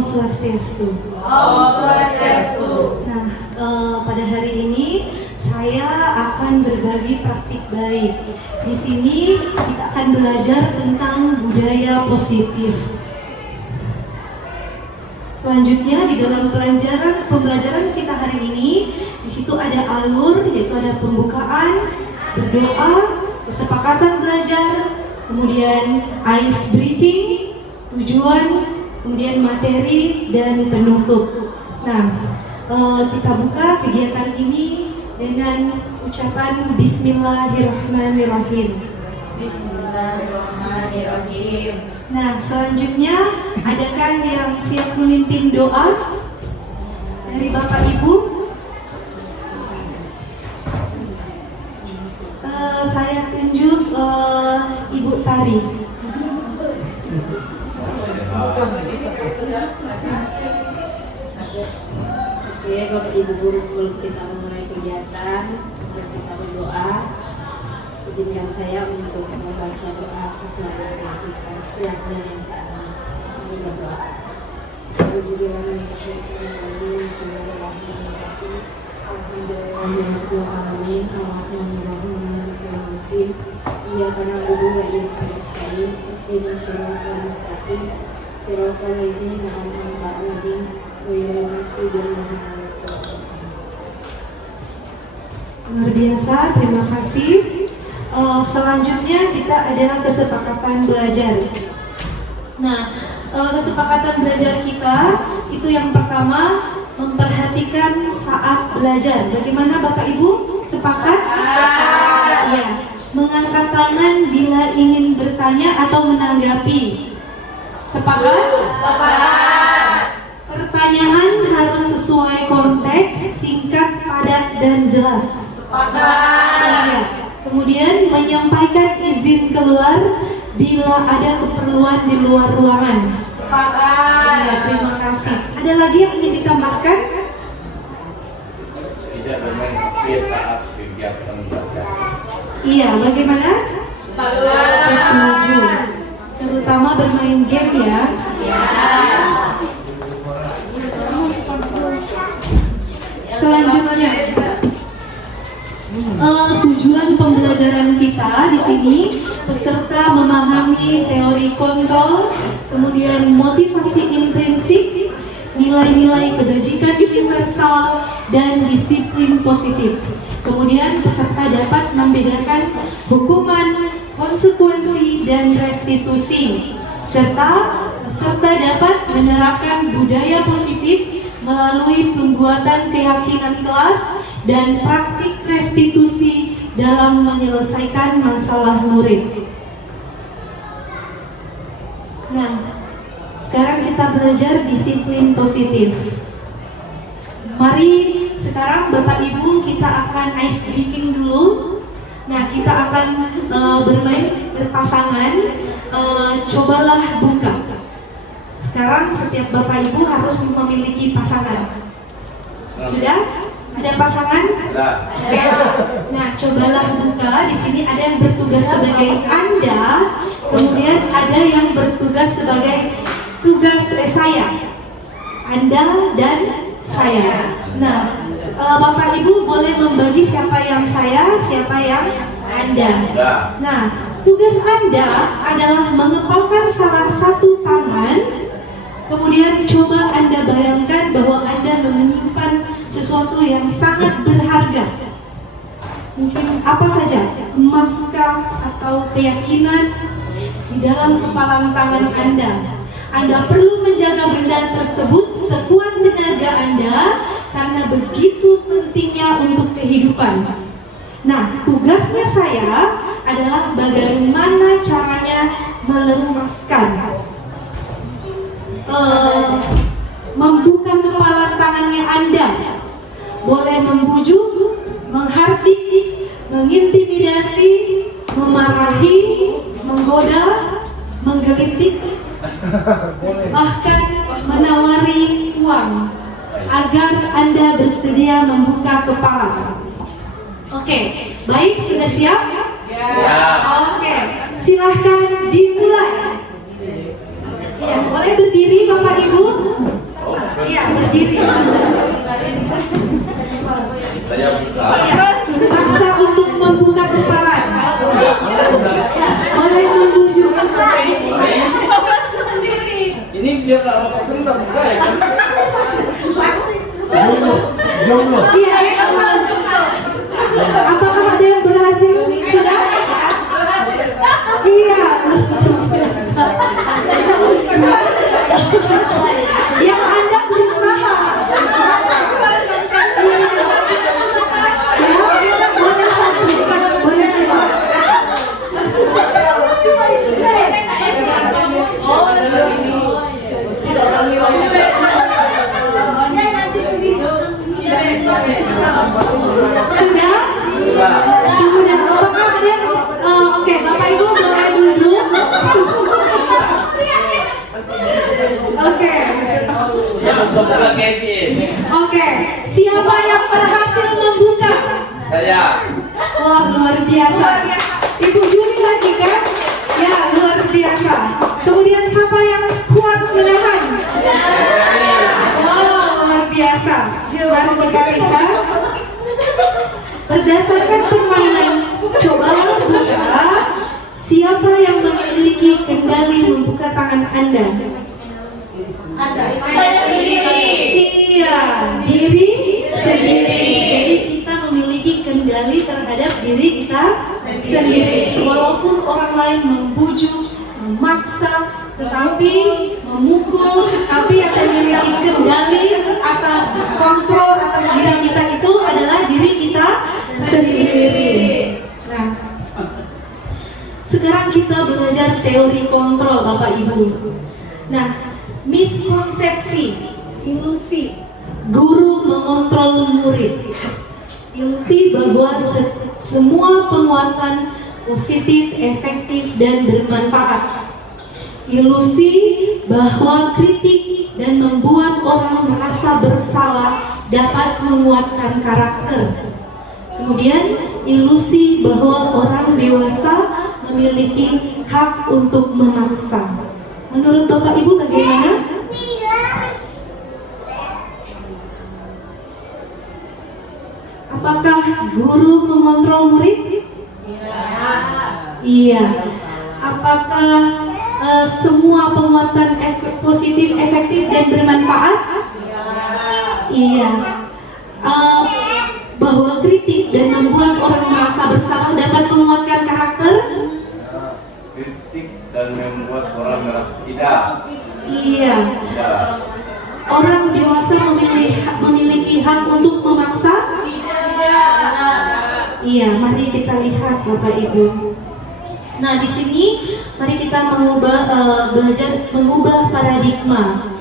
Om Swastiastu. Om Swastiastu. Nah, pada hari ini saya akan berbagi praktik baik. Di sini kita akan belajar tentang budaya positif. Selanjutnya di dalam pembelajaran kita hari ini, di situ ada alur, yaitu ada pembukaan, berdoa, kesepakatan belajar, kemudian ice breathing, tujuan, kemudian materi dan penutup. Nah, kita buka kegiatan ini dengan ucapan Bismillahirrahmanirrahim. Bismillahirrahmanirrahim. Nah, selanjutnya adakah yang siap memimpin doa dari Bapak Ibu? Saya tunjuk Ibu Tari. Oke, Bapak Ibu Guru, sebelum kita memulai kegiatan, mari kita berdoa. Izinkan saya untuk membaca doa sesuai dengan kita, keyakinan yang saya alami. Kami berdoa. Bismillahirrahmanirrahim. Alhamdulillahirrahmanirrahim. Iya karena guru wa iya nasta'in. Ihdina shiratal mustaqim. Shiratal ladzina an'amta 'alaihim ghairil maghdubi 'alaihim. Luar biasa, terima kasih. Selanjutnya kita ada kesepakatan belajar. Nah, kesepakatan belajar kita itu yang pertama memperhatikan saat belajar. Bagaimana Bapak Ibu? Sepakat? Ya. Mengangkat tangan bila ingin bertanya atau menanggapi. Sepakat? Sepakat. Pertanyaan harus sesuai konteks, singkat, padat, dan jelas. Sepakat. Kemudian menyampaikan izin keluar bila ada keperluan di luar ruangan. Sepakat. Ya, terima kasih. Ada lagi yang ingin ditambahkan? Tidak bermain HP saat kegiatan belajar. Iya, bagaimana? Setuju. Terutama bermain game ya. Selanjutnya, tujuan pembelajaran kita di sini peserta memahami teori kontrol, kemudian motivasi intrinsik, nilai-nilai kebajikan universal, dan disiplin positif. Kemudian peserta dapat membedakan hukuman, konsekuensi, dan restitusi, serta peserta dapat menerapkan budaya positif melalui pembuatan keyakinan kelas dan praktik restitusi dalam menyelesaikan masalah murid. Nah, sekarang kita belajar disiplin positif. Mari sekarang Bapak Ibu kita akan ice breathing dulu. Nah, kita akan bermain berpasangan. Cobalah buka. Sekarang setiap Bapak Ibu harus memiliki pasangan. Sudah? Ada pasangan? Oke. Nah, cobalah buka. Di sini ada yang bertugas sebagai Anda, kemudian ada yang bertugas sebagai saya. Anda dan saya. Nah, Bapak Ibu boleh membagi siapa yang saya, siapa yang Anda. Nah, tugas Anda adalah mengepalkan salah satu tangan. Kemudian coba Anda bayangkan bahwa Anda menyimpan sesuatu yang sangat berharga. Mungkin apa saja, emaskah atau keyakinan di dalam kepalan tangan Anda. Anda perlu menjaga benda tersebut sekuat tenaga Anda karena begitu pentingnya untuk kehidupan. Nah, tugasnya saya adalah bagaimana caranya melemaskan. Membuka kepalan tangannya Anda. Boleh membujuk, menghardik, mengintimidasi, memarahi, menggoda, menggelitik, bahkan menawari uang agar Anda bersedia membuka kepala. Oke, baik, sudah siap? Oke, silahkan dimulai. Ya, boleh berdiri Bapak Ibu. jomblo. Iya, apakah ada yang berhasil? Sudah? Iya. Yang Anda berusaha. Ya, boleh satu. Boleh dua. Sudah? Sudah. Apakah ada yang oke, Bapak Ibu boleh duduk. Oke. Oke. Siapa yang berhasil membuka? Saya. Wah, luar biasa. Ibu juri lagi kan? Ya, luar biasa. Kemudian siapa yang kuat menahan? Wow, luar biasa. Mari kita lihat. Berdasarkan permainan, cobalah buka. Siapa yang memiliki kendali membuka tangan Anda? Saya sendiri. Iya, diri sendiri. Jadi kita memiliki kendali terhadap diri kita sendiri. Walaupun orang lain membujuk, memaksa, tetapi memukul, tapi yang memiliki kendali atas kontrol atas diri kita itu adalah diri kita sendiri. Nah, sekarang kita belajar teori kontrol, Bapak Ibu. Nah, miskonsepsi, ilusi guru mengontrol murid, ilusi bahwa semua penguatan positif, efektif, dan bermanfaat, ilusi bahwa kritik dan membuat orang merasa bersalah dapat menguatkan karakter. Kemudian ilusi bahwa orang dewasa memiliki hak untuk memaksa. Menurut Bapak Ibu bagaimana? Apakah guru mengontrol murid? Iya. Apakah semua penguatan positif, efektif, dan bermanfaat? Iya. Bahwa kritik dan membuat orang merasa bersalah dapat menguatkan karakter? Kritik dan membuat orang merasa tidak. Iya. Tidak. Orang dewasa memiliki hak untuk memaksa? Iya, mari kita lihat Bapak Ibu. Nah, di sini mari kita belajar mengubah paradigma.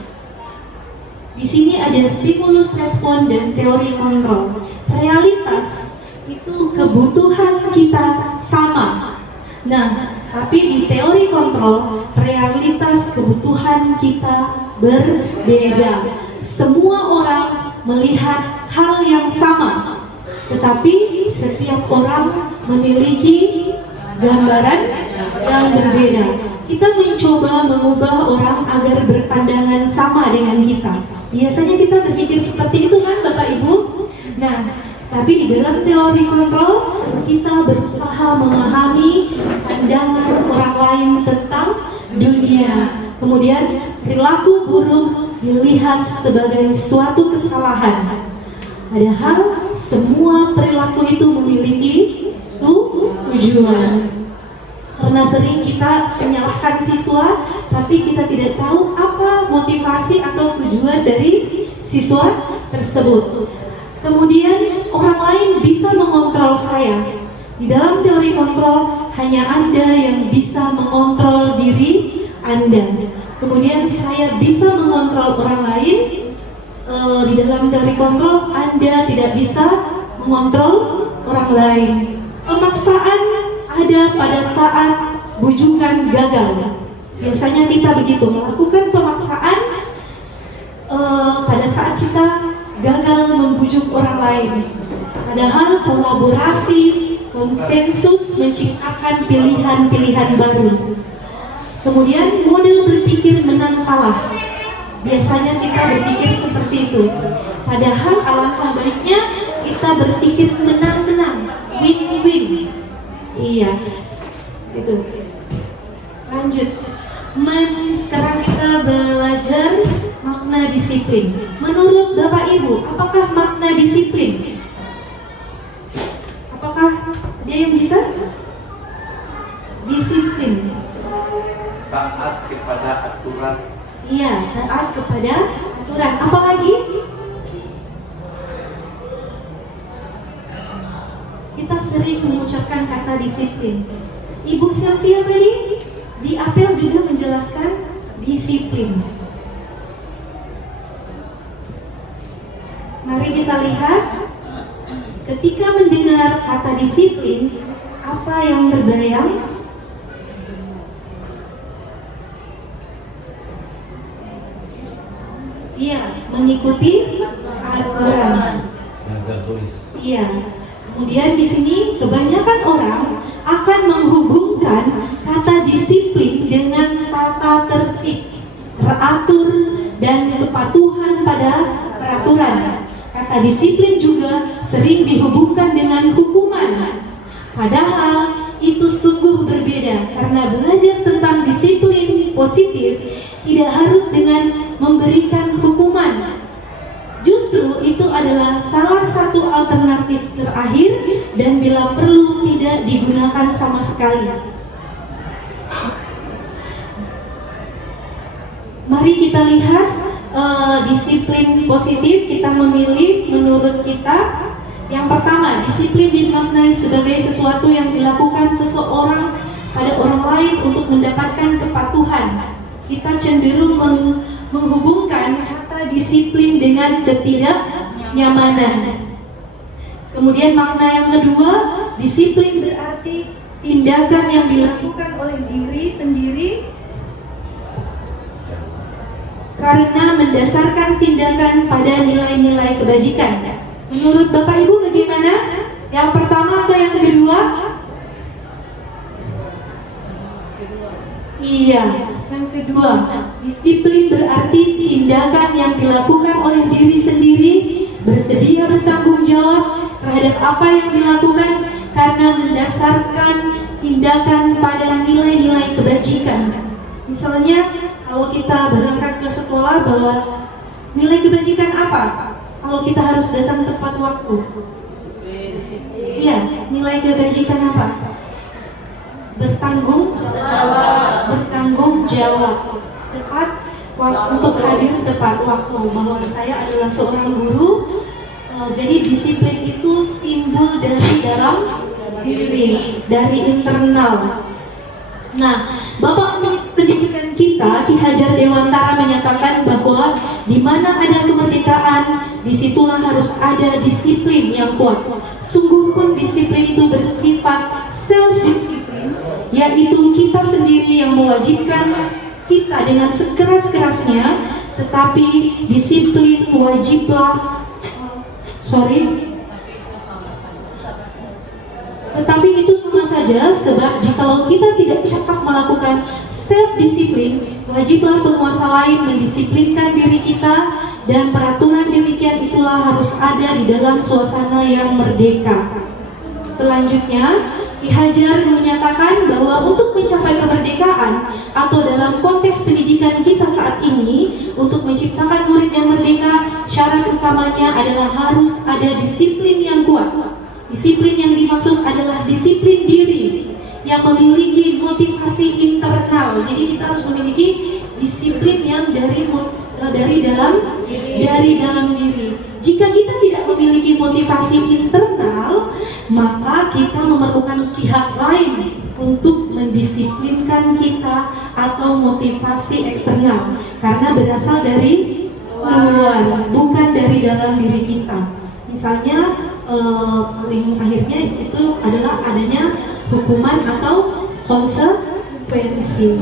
Di sini ada stimulus respon dan teori kontrol. Realitas itu kebutuhan kita sama. Nah, tapi di teori kontrol, realitas kebutuhan kita berbeda. Semua orang melihat hal yang sama, tetapi setiap orang memiliki gambaran yang berbeda. Kita mencoba mengubah orang agar berpandangan sama dengan kita. Biasanya kita berpikir seperti itu kan Bapak Ibu? Nah, tapi di dalam teori kontrol kita berusaha memahami pandangan orang lain tentang dunia. Kemudian perilaku buruk dilihat sebagai suatu kesalahan. Padahal semua perilaku itu memiliki tujuan. Karena sering kita menyalahkan siswa, tapi kita tidak tahu apa motivasi atau tujuan dari siswa tersebut. Kemudian orang lain bisa mengontrol saya. Di dalam teori kontrol, hanya Anda yang bisa mengontrol diri Anda. Kemudian saya bisa mengontrol orang lain. Di dalam teori kontrol, Anda tidak bisa mengontrol orang lain. Pemaksaan ada pada saat bujukan gagal. Biasanya kita begitu melakukan pemaksaan pada saat kita gagal membujuk orang lain. Padahal kolaborasi, konsensus menciptakan pilihan-pilihan baru. Kemudian model berpikir menang kalah. Biasanya kita berpikir seperti itu. Padahal alangkah baiknya kita berpikir menang-menang, win-win. Iya, itu. Lanjut. Sekarang kita belajar makna disiplin. Menurut Bapak Ibu, apakah makna disiplin? Apakah dia yang bisa? Disiplin. Taat kepada aturan. Iya, taat kepada aturan. Apalagi? Kita sering mengucapkan kata disiplin. Ibu siap-siap tadi di apel juga menjelaskan disiplin. Mari kita lihat, ketika mendengar kata disiplin, apa yang terbayang? Iya, mengikuti aturan. Iya. Kemudian di sini kebanyakan orang akan menghubungkan kata disiplin dengan tata tertib, teratur dan kepatuhan pada peraturan. Kata disiplin juga sering dihubungkan dengan hukuman. Padahal itu sungguh berbeda, karena belajar tentang disiplin positif tidak harus dengan memberikan hukuman. Justru itu adalah salah satu alternatif terakhir dan bila perlu tidak digunakan sama sekali. Mari kita lihat disiplin positif kita memilih menurut kita. Yang pertama, disiplin dimaknai sebagai sesuatu yang dilakukan seseorang pada orang lain untuk mendapatkan kepatuhan. Kita cenderung menghubungkan kata disiplin dengan ketidaknyamanan. Kemudian makna yang kedua, disiplin berarti tindakan yang dilakukan oleh diri sendiri karena mendasarkan tindakan pada nilai-nilai kebajikan. Menurut Bapak Ibu bagaimana? Yang pertama atau yang kedua? Iya, yang kedua. Disiplin berarti tindakan yang dilakukan oleh diri sendiri, bersedia bertanggung jawab terhadap apa yang dilakukan karena mendasarkan tindakan pada nilai-nilai kebajikan. Misalnya, kalau kita berangkat ke sekolah, bahwa nilai kebajikan apa? Kalau kita harus datang tepat waktu. Iya, nilai kebajikan apa? Bertanggung jawab. Tepat waktu, untuk hadir tepat waktu. Bahwa saya adalah seorang guru, jadi disiplin itu timbul dari dalam diri, dari internal. Nah, Bapak pendidikan kita, Ki Hajar Dewantara menyatakan bahwa di mana ada kemerdekaan, disitulah harus ada disiplin yang kuat. Sungguh pun disiplin itu bersifat self-disiplin, yaitu kita sendiri yang mewajibkan kita dengan sekeras-kerasnya, tetapi disiplin tetapi itu sama saja, sebab jikalau kita tidak cepat melakukan self-disiplin, wajiblah penguasa lain mendisiplinkan diri kita, dan peraturan demikian itulah harus ada di dalam suasana yang merdeka. Selanjutnya, Ki Hajar menyatakan bahwa untuk mencapai kemerdekaan atau dalam konteks pendidikan kita saat ini, untuk menciptakan murid yang merdeka, syarat utamanya adalah harus ada disiplin yang kuat. Disiplin yang dimaksud adalah disiplin diri yang memiliki motivasi internal. Jadi kita harus memiliki disiplin yang dari dalam diri. Jika kita tidak memiliki motivasi internal, maka kita memerlukan pihak lain untuk mendisiplinkan kita atau motivasi eksternal, karena berasal dari luar, bukan dari dalam diri kita. Misalnya paling akhirnya itu adalah adanya hukuman atau konsekuensi.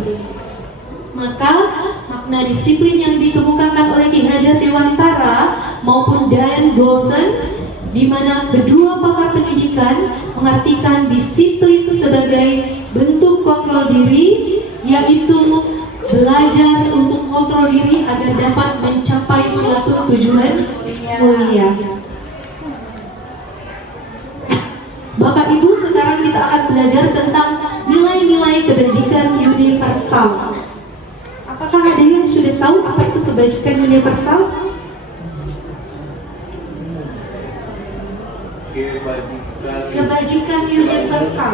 Maka makna disiplin yang dikemukakan oleh Ki Hajar Dewantara maupun Diane Dawson, di mana kedua pakar pendidikan mengartikan disiplin sebagai bentuk kontrol diri, yaitu belajar untuk kontrol diri agar dapat mencapai suatu tujuan mulia. Bapak Ibu, sekarang kita akan belajar tentang nilai-nilai kebajikan universal. Apakah ada yang sudah sudah tahu apa itu kebajikan universal? Kebajikan universal.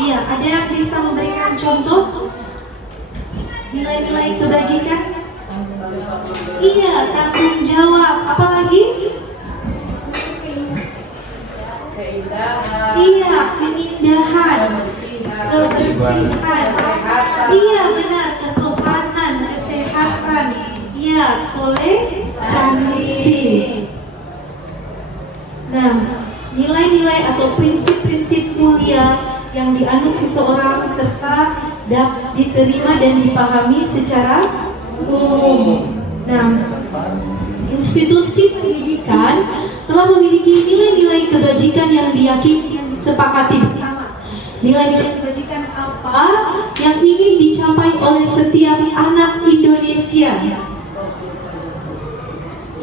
Iya, ada yang bisa memberikan contoh nilai-nilai kebajikan? Iya, tanggung jawab. Apalagi? Iya, keindahan, kebersihan. Iya, benar, kesopanan, kesehatan. Iya, toleransi. Nah, nilai-nilai atau prinsip-prinsip mulia yang dianut seseorang serta dapat diterima dan dipahami secara umum. Nah, institusi pendidikan telah memiliki nilai-nilai kebajikan yang diyakini sepakati bersama. Nilai-nilai kebajikan apa yang ingin dicapai oleh setiap anak Indonesia?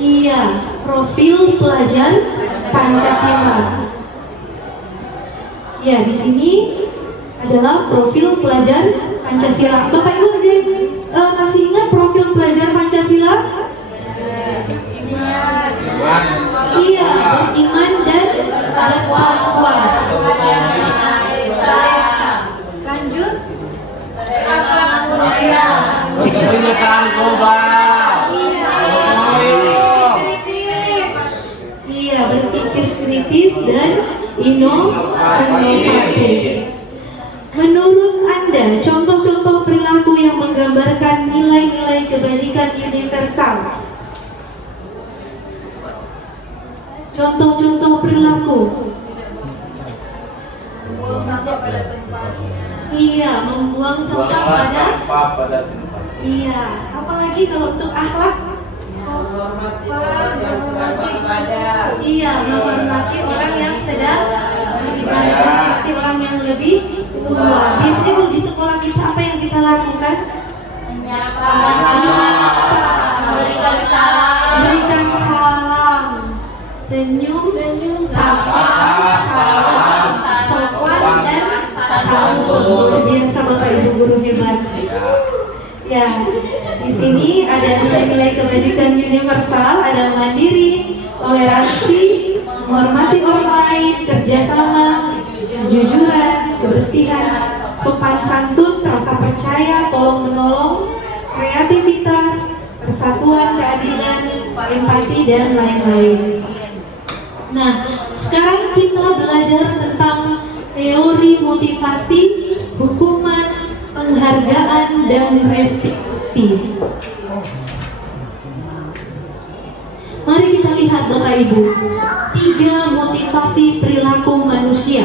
Iya, profil pelajar Pancasila. Ya, di sini adalah profil pelajar Pancasila. Bapak Ibu ada yang masih ingat profil pelajar Pancasila? Iya, beriman dan bertakwa. Lanjut. Iya, berpikir kritis dan inovatif. Menurut Anda, contoh-contoh perilaku yang menggambarkan nilai-nilai kebajikan universal. Contoh-contoh perilaku. Iya, membuang sampah pada tempat. Iya, apalagi kalau untuk akhlak. Iya, menghormati orang yang sedang beribadah, menghormati orang yang lebih tua. Biasanya kalau di sekolah kita apa yang kita lakukan? Berikan salam. Berikan salam, senyum, sapa, salam, sopan dan santun. Luar biasa Bapak Ibu guru hebat. Ya, di sini ada nilai-nilai kebajikan universal, ada mandiri, toleransi, menghormati orang lain, kerjasama, kejujuran, kebersihan, sopan santun, rasa percaya, tolong menolong, kreativitas, persatuan, keadilan, empati dan lain-lain. Nah, sekarang kita belajar tentang teori motivasi, hukuman, penghargaan dan restitusi. Mari kita lihat Bapak Ibu, 3 motivasi perilaku manusia.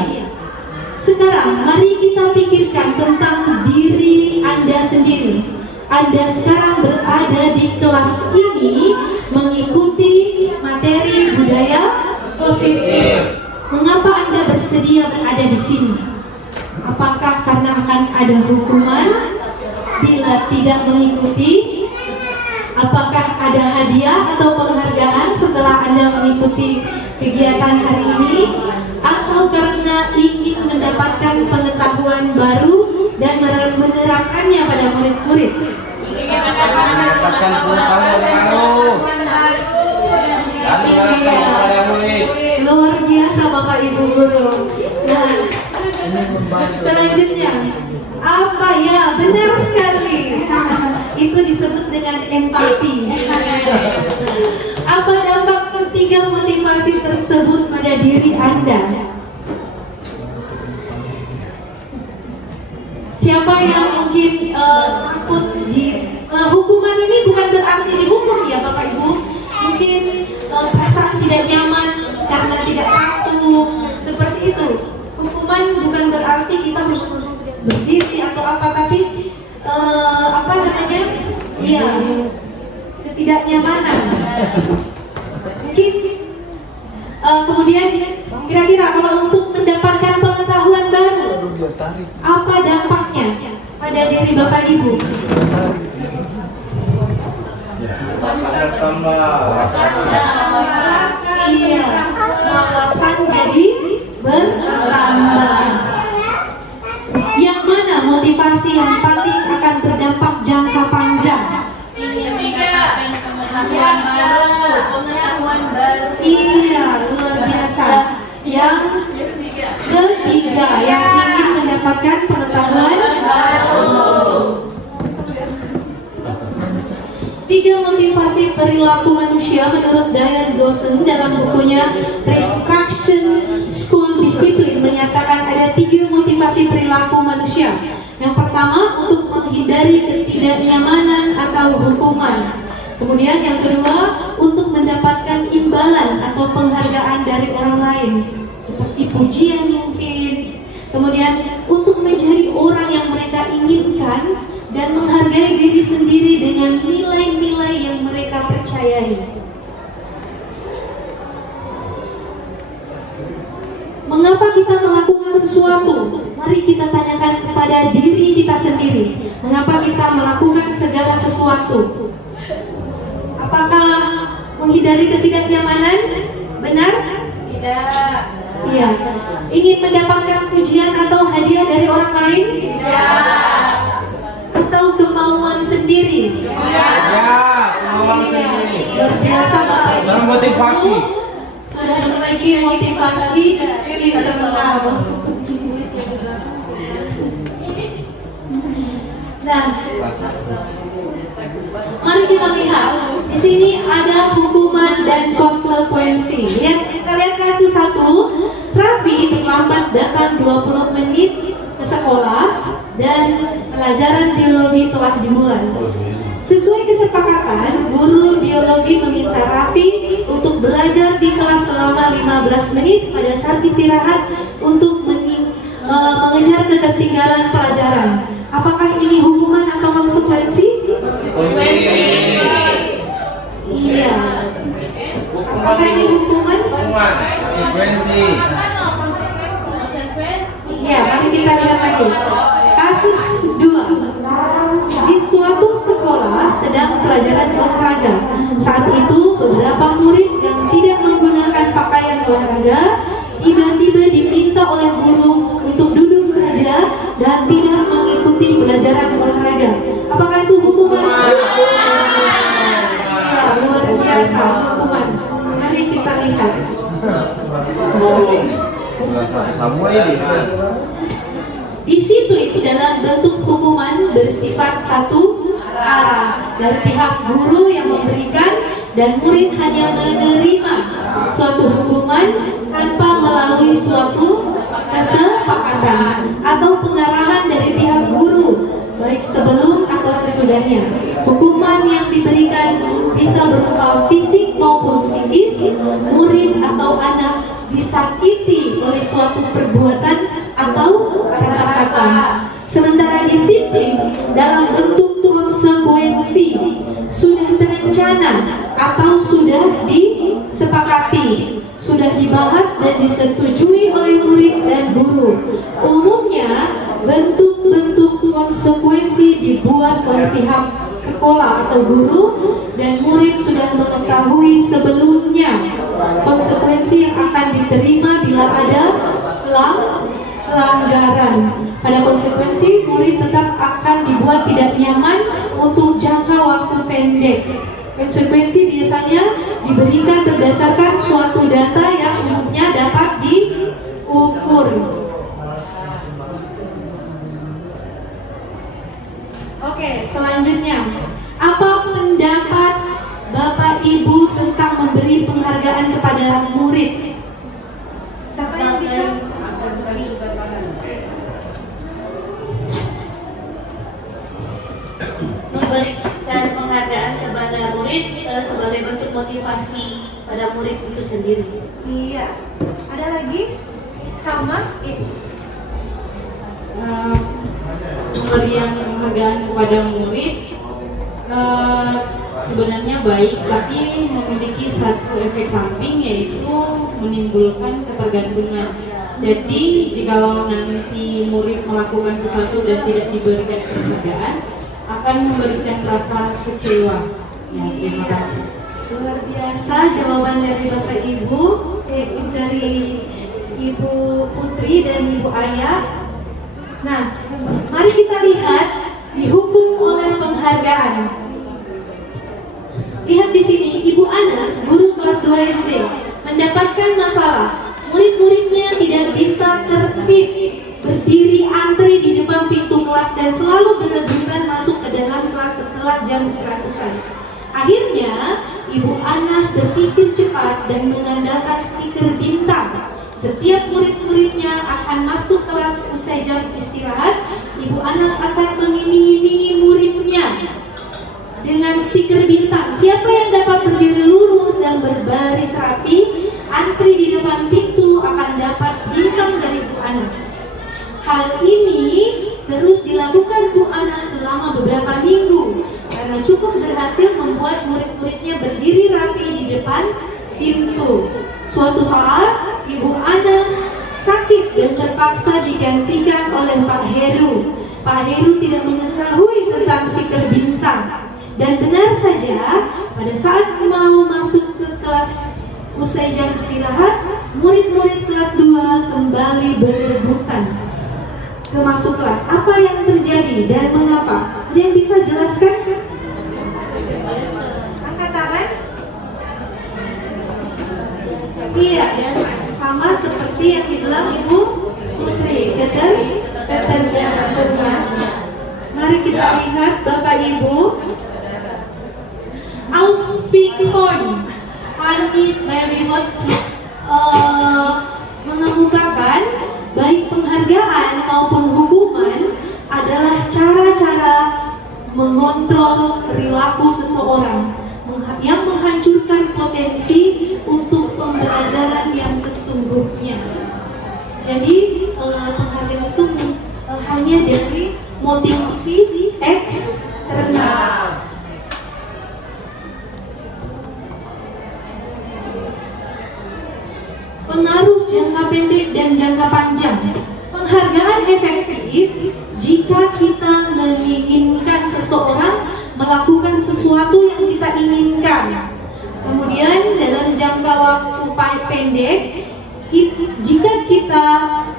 Sekarang mari kita pikirkan tentang diri Anda sendiri. Anda sekarang berada di kelas ini mengikuti materi budaya positif. Mengapa Anda bersedia berada di sini? Apakah karena akan ada hukuman bila tidak mengikuti? Apakah ada hadiah atau penghargaan setelah Anda mengikuti kegiatan hari ini? Atau karena ingin mendapatkan pengetahuan baru dan menerapkannya pada murid-murid? Mendapatkan pengetahuan baru. Luar biasa Bapak Ibu guru. Nah, selanjutnya apa ya? Benar sekali. Itu disebut dengan empati. Apa dampak ketiga motivasi tersebut pada diri Anda? Siapa yang mungkin takut di hukuman ini bukan berarti dihukum ya Bapak Ibu. Mungkin perasaan tidak nyaman karena tidak patuh seperti itu. Hukuman bukan berarti kita harus berdiri atau apa, tapi apa namanya? Iya, ketidaknyamanan. Mungkin kemudian kira-kira kalau untuk mendapatkan pengetahuan baru, apa dampaknya pada diri Bapak Ibu? Iya, wawasan jadi bertambah. Yang mana motivasi yang paling akan berdampak jangka panjang? Iya, luar biasa. Yang ketiga, yang ingin mendapatkan pengetahuan baru. 3 motivasi perilaku manusia menurut Diane Gosling dalam bukunya Restriction School Discipline menyatakan ada 3 motivasi perilaku manusia. Yang pertama, untuk menghindari ketidaknyamanan atau hukuman. Kemudian yang kedua, untuk mendapatkan imbalan atau penghargaan dari orang lain, seperti pujian mungkin. Kemudian untuk menjadi orang yang mereka inginkan dan menghargai diri sendiri dengan nilai-nilai yang mereka percayai. Mengapa kita melakukan sesuatu? Mari kita tanyakan kepada diri kita sendiri. Mengapa kita melakukan segala sesuatu? Apakah menghindari ketidaknyamanan? Benar? Tidak. Iya. Ingin mendapatkan pujian atau hadiah dari orang lain? Tidak. Atau kemauan sendiri? Iya. Ya, uang sendiri. Luar biasa Bapak Ibu. Termotivasi. Sudah memiliki motivasi internal. Nah, mari kita lihat. Di sini ada hukuman dan konsekuensi. Kita lihat kasus 1. Raffi terlambat datang 20 menit ke sekolah dan pelajaran biologi telah dimulai. Sesuai kesepakatan, guru biologi meminta Raffi untuk belajar di kelas selama 15 menit pada saat istirahat untuk mengejar ketertinggalan pelajaran. Apakah ini hukuman atau konsekuensi? Iya. Apakah ini hukuman? Konsekuensi. Ya, mari kita lihat lagi. Kasus 2. Di suatu sekolah sedang pelajaran olahraga. Saat itu beberapa murid yang tidak menggunakan pakaian olahraga tiba-tiba diminta oleh guru untuk duduk saja dan tidak mengikuti pelajaran olahraga. Apakah itu hukuman? Ya, luar biasa hukuman. Mari kita lihat. Semua ini. Disiplin dalam bentuk hukuman bersifat satu arah dari pihak guru yang memberikan dan murid hanya menerima suatu hukuman tanpa melalui suatu kesepakatan atau pengarahan dari pihak guru baik sebelum atau sesudahnya. Hukuman yang diberikan bisa berupa fisik maupun psikis. Murid atau anak disakiti oleh suatu perbuatan atau kata-kata. Sementara disiplin dalam bentuk konsekuensi sudah terencana atau sudah disepakati, sudah dibahas dan disetujui oleh murid dan guru. Umumnya bentuk-bentuk konsekuensi dibuat oleh pihak sekolah atau guru dan murid sudah mengetahui sebelumnya konsekuensi yang akan diterima bila ada pelanggaran. Pada konsekuensi, murid tetap akan dibuat tidak nyaman untuk jangka waktu pendek. Konsekuensi biasanya diberikan berdasarkan suatu data yang umumnya dapat diukur. Oke, selanjutnya, apa pendapat Bapak Ibu tentang memberi penghargaan kepada murid? Siapa yang bisa? Memberikan penghargaan kepada murid sebagai bentuk motivasi pada murid itu sendiri. Iya. Ada lagi? Sama? Pemberian penghargaan kepada murid sebenarnya baik, tapi memiliki satu efek samping, yaitu menimbulkan ketergantungan. Jadi jikalau nanti murid melakukan sesuatu dan tidak diberikan penghargaan, akan memberikan rasa kecewa. Ya, terima kasih. Luar biasa jawaban dari Bapak Ibu, dari Ibu Putri dan Ibu Ayah. Nah, mari kita lihat dihukum oleh penghargaan. Lihat di sini, Ibu Anas, guru kelas 2 SD, saya selalu berebutan masuk ke dalam kelas setelah jam istirahat usai. Akhirnya, Ibu Anas berpikir cepat dan mengandalkan stiker bintang. Setiap murid-muridnya akan masuk kelas usai jam istirahat, Ibu Anas akan mengiming-imingi muridnya dengan stiker bintang. Siapa yang dapat berdiri lurus dan berbaris rapi, antri di depan pintu akan dapat bintang dari Bu Anas. Hal ini terus dilakukan Bu Anas selama beberapa minggu karena cukup berhasil membuat murid-muridnya berdiri rapi di depan pintu. Suatu saat, Ibu Anas sakit dan terpaksa digantikan oleh Pak Heru. Pak Heru tidak mengetahui tentang stiker bintang. Dan benar saja, pada saat mau masuk ke kelas usai jam istirahat, murid-murid kelas 2 kembali berebutan ke masuk kelas. Apa yang terjadi dan mengapa? Ada yang bisa jelaskan? Angkat tangan. Iya, sama seperti yang dibilang Ibu Putri. Ketergantungan. Mari kita lihat Bapak Ibu. Alfikhorn Anis Mary Watts mengemukakan baik penghargaan maupun hukuman adalah cara-cara mengontrol perilaku seseorang yang menghancurkan potensi untuk pembelajaran yang sesungguhnya. Jadi penghargaan itu hanya dari motivasi eksternal. Pengaruh jangka pendek dan jangka panjang. Penghargaan efektif jika kita menginginkan seseorang melakukan sesuatu yang kita inginkan. Kemudian dalam jangka waktu pendek, jika kita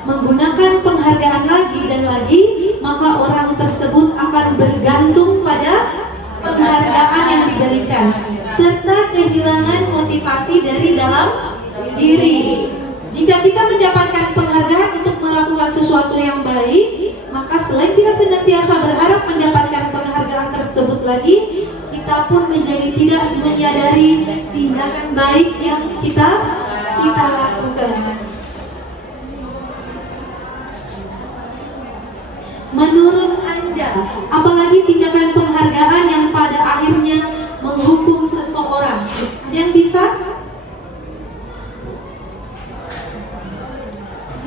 menggunakan penghargaan lagi dan lagi, maka orang tersebut akan bergantung pada penghargaan yang diberikan, serta kehilangan motivasi dari dalam diri. Jika kita mendapatkan penghargaan untuk melakukan sesuatu yang baik, maka selain kita senantiasa berharap mendapatkan penghargaan tersebut lagi, kita pun menjadi tidak menyadari tindakan baik yang kita lakukan. Menurut Anda, apalagi tindakan penghargaan yang pada akhirnya menghukum seseorang? Ada yang bisa?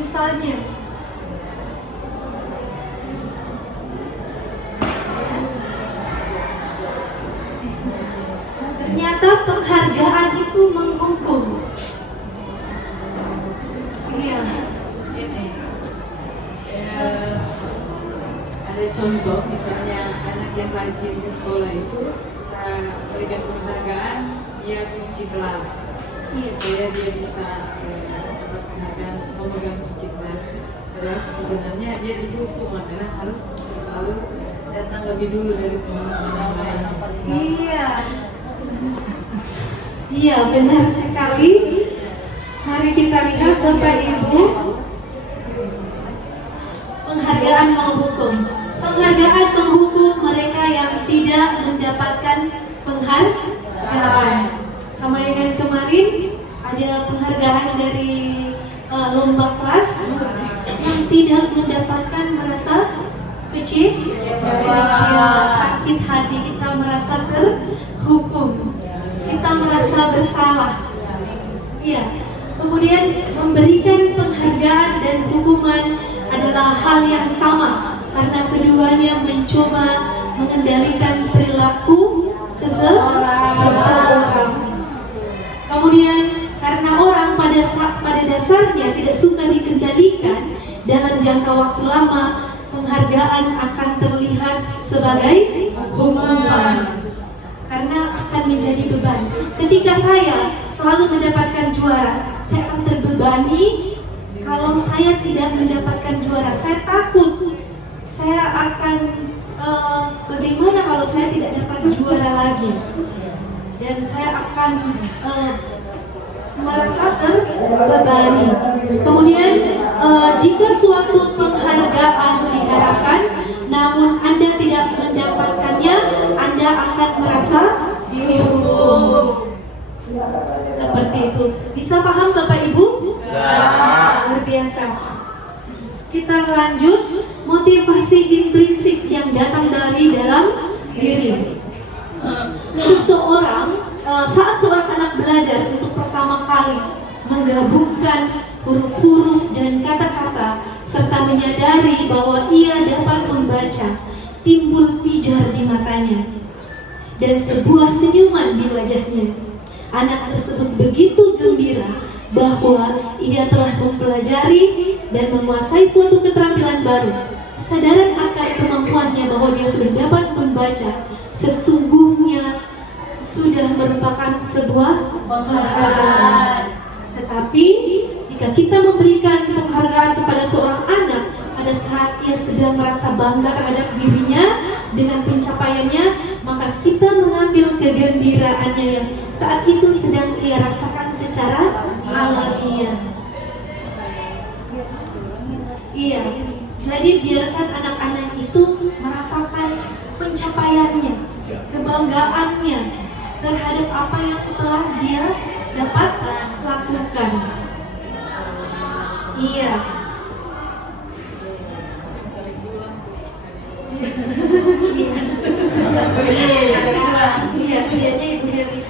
Misalnya, ternyata penghargaan itu menghukum. Iya. Ada contoh, misalnya anak yang rajin di sekolah itu berikan penghargaan, dia kunci kelas. Iya. Dia bisa dapat penghargaan memegang kunci kelas. Padahal sebenarnya dia dihukum karena harus selalu datang lebih dulu dari teman-teman yang lain. Iya. Iya, benar sekali. Mari kita lihat Bapak Ibu. Penghargaan menghukum. Penghargaan menghukum mereka yang tidak mendapatkan penghargaan. Sama dengan kemarin ada penghargaan dari lomba kelas yang tidak mendapatkan merasa kecil, sakit hati, kita merasa terhukum, kita merasa bersalah. Iya. Kemudian memberikan penghargaan dan hukuman adalah hal yang sama karena keduanya mencoba mengendalikan perilaku seseorang. Kemudian karena orang pada dasarnya tidak suka dikendalikan dalam jangka waktu lama, penghargaan akan terlihat sebagai hukuman karena akan menjadi beban. Ketika saya selalu mendapatkan juara, saya akan terbebani. Kalau saya tidak mendapatkan juara, saya takut. Saya akan bagaimana kalau saya tidak dapat juara lagi? Dan saya akan merasa terbebani. Kemudian jika suatu penghargaan diharapkan, namun bisa dihukum. Seperti itu. Bisa paham Bapak Ibu? Luar biasa. Kita lanjut, motivasi intrinsik yang datang dari dalam diri. Seseorang saat seorang anak belajar untuk pertama kali menggabungkan huruf-huruf dan kata-kata serta menyadari bahwa ia dapat membaca, timbul pijar di matanya dan sebuah senyuman di wajahnya. Anak tersebut begitu gembira bahwa ia telah mempelajari dan menguasai suatu keterampilan baru. Kesadaran akan kemampuannya bahwa dia sudah dapat membaca sesungguhnya sudah merupakan sebuah penghargaan. Tetapi jika kita memberikan penghargaan kepada seorang anak pada saat ia sedang merasa bangga terhadap dirinya dengan pencapaiannya, maka kita mengambil kegembiraannya yang saat itu sedang ia rasakan secara alamiah. Iya, jadi biarkan anak-anak itu merasakan pencapaiannya, kebanggaannya terhadap apa yang telah dia dapat lakukan. Iya. Iya, lihatnya Ibu Heli.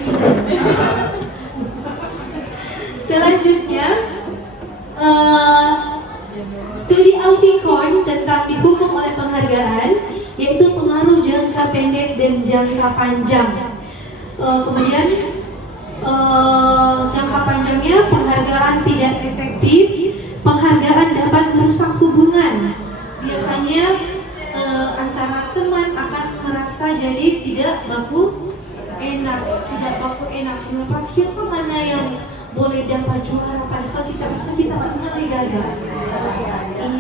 Selanjutnya, studi Alphicon tentang dihukum oleh penghargaan, yaitu pengaruh jangka pendek dan jangka panjang. Kemudian jangka panjangnya, penghargaan tidak efektif, penghargaan dapat merusak hubungan. Biasanya antara teman akan merasa jadi tidak baku enak. Siapa mana yang boleh dapat juara padahal kita rasa kita pernah gagal.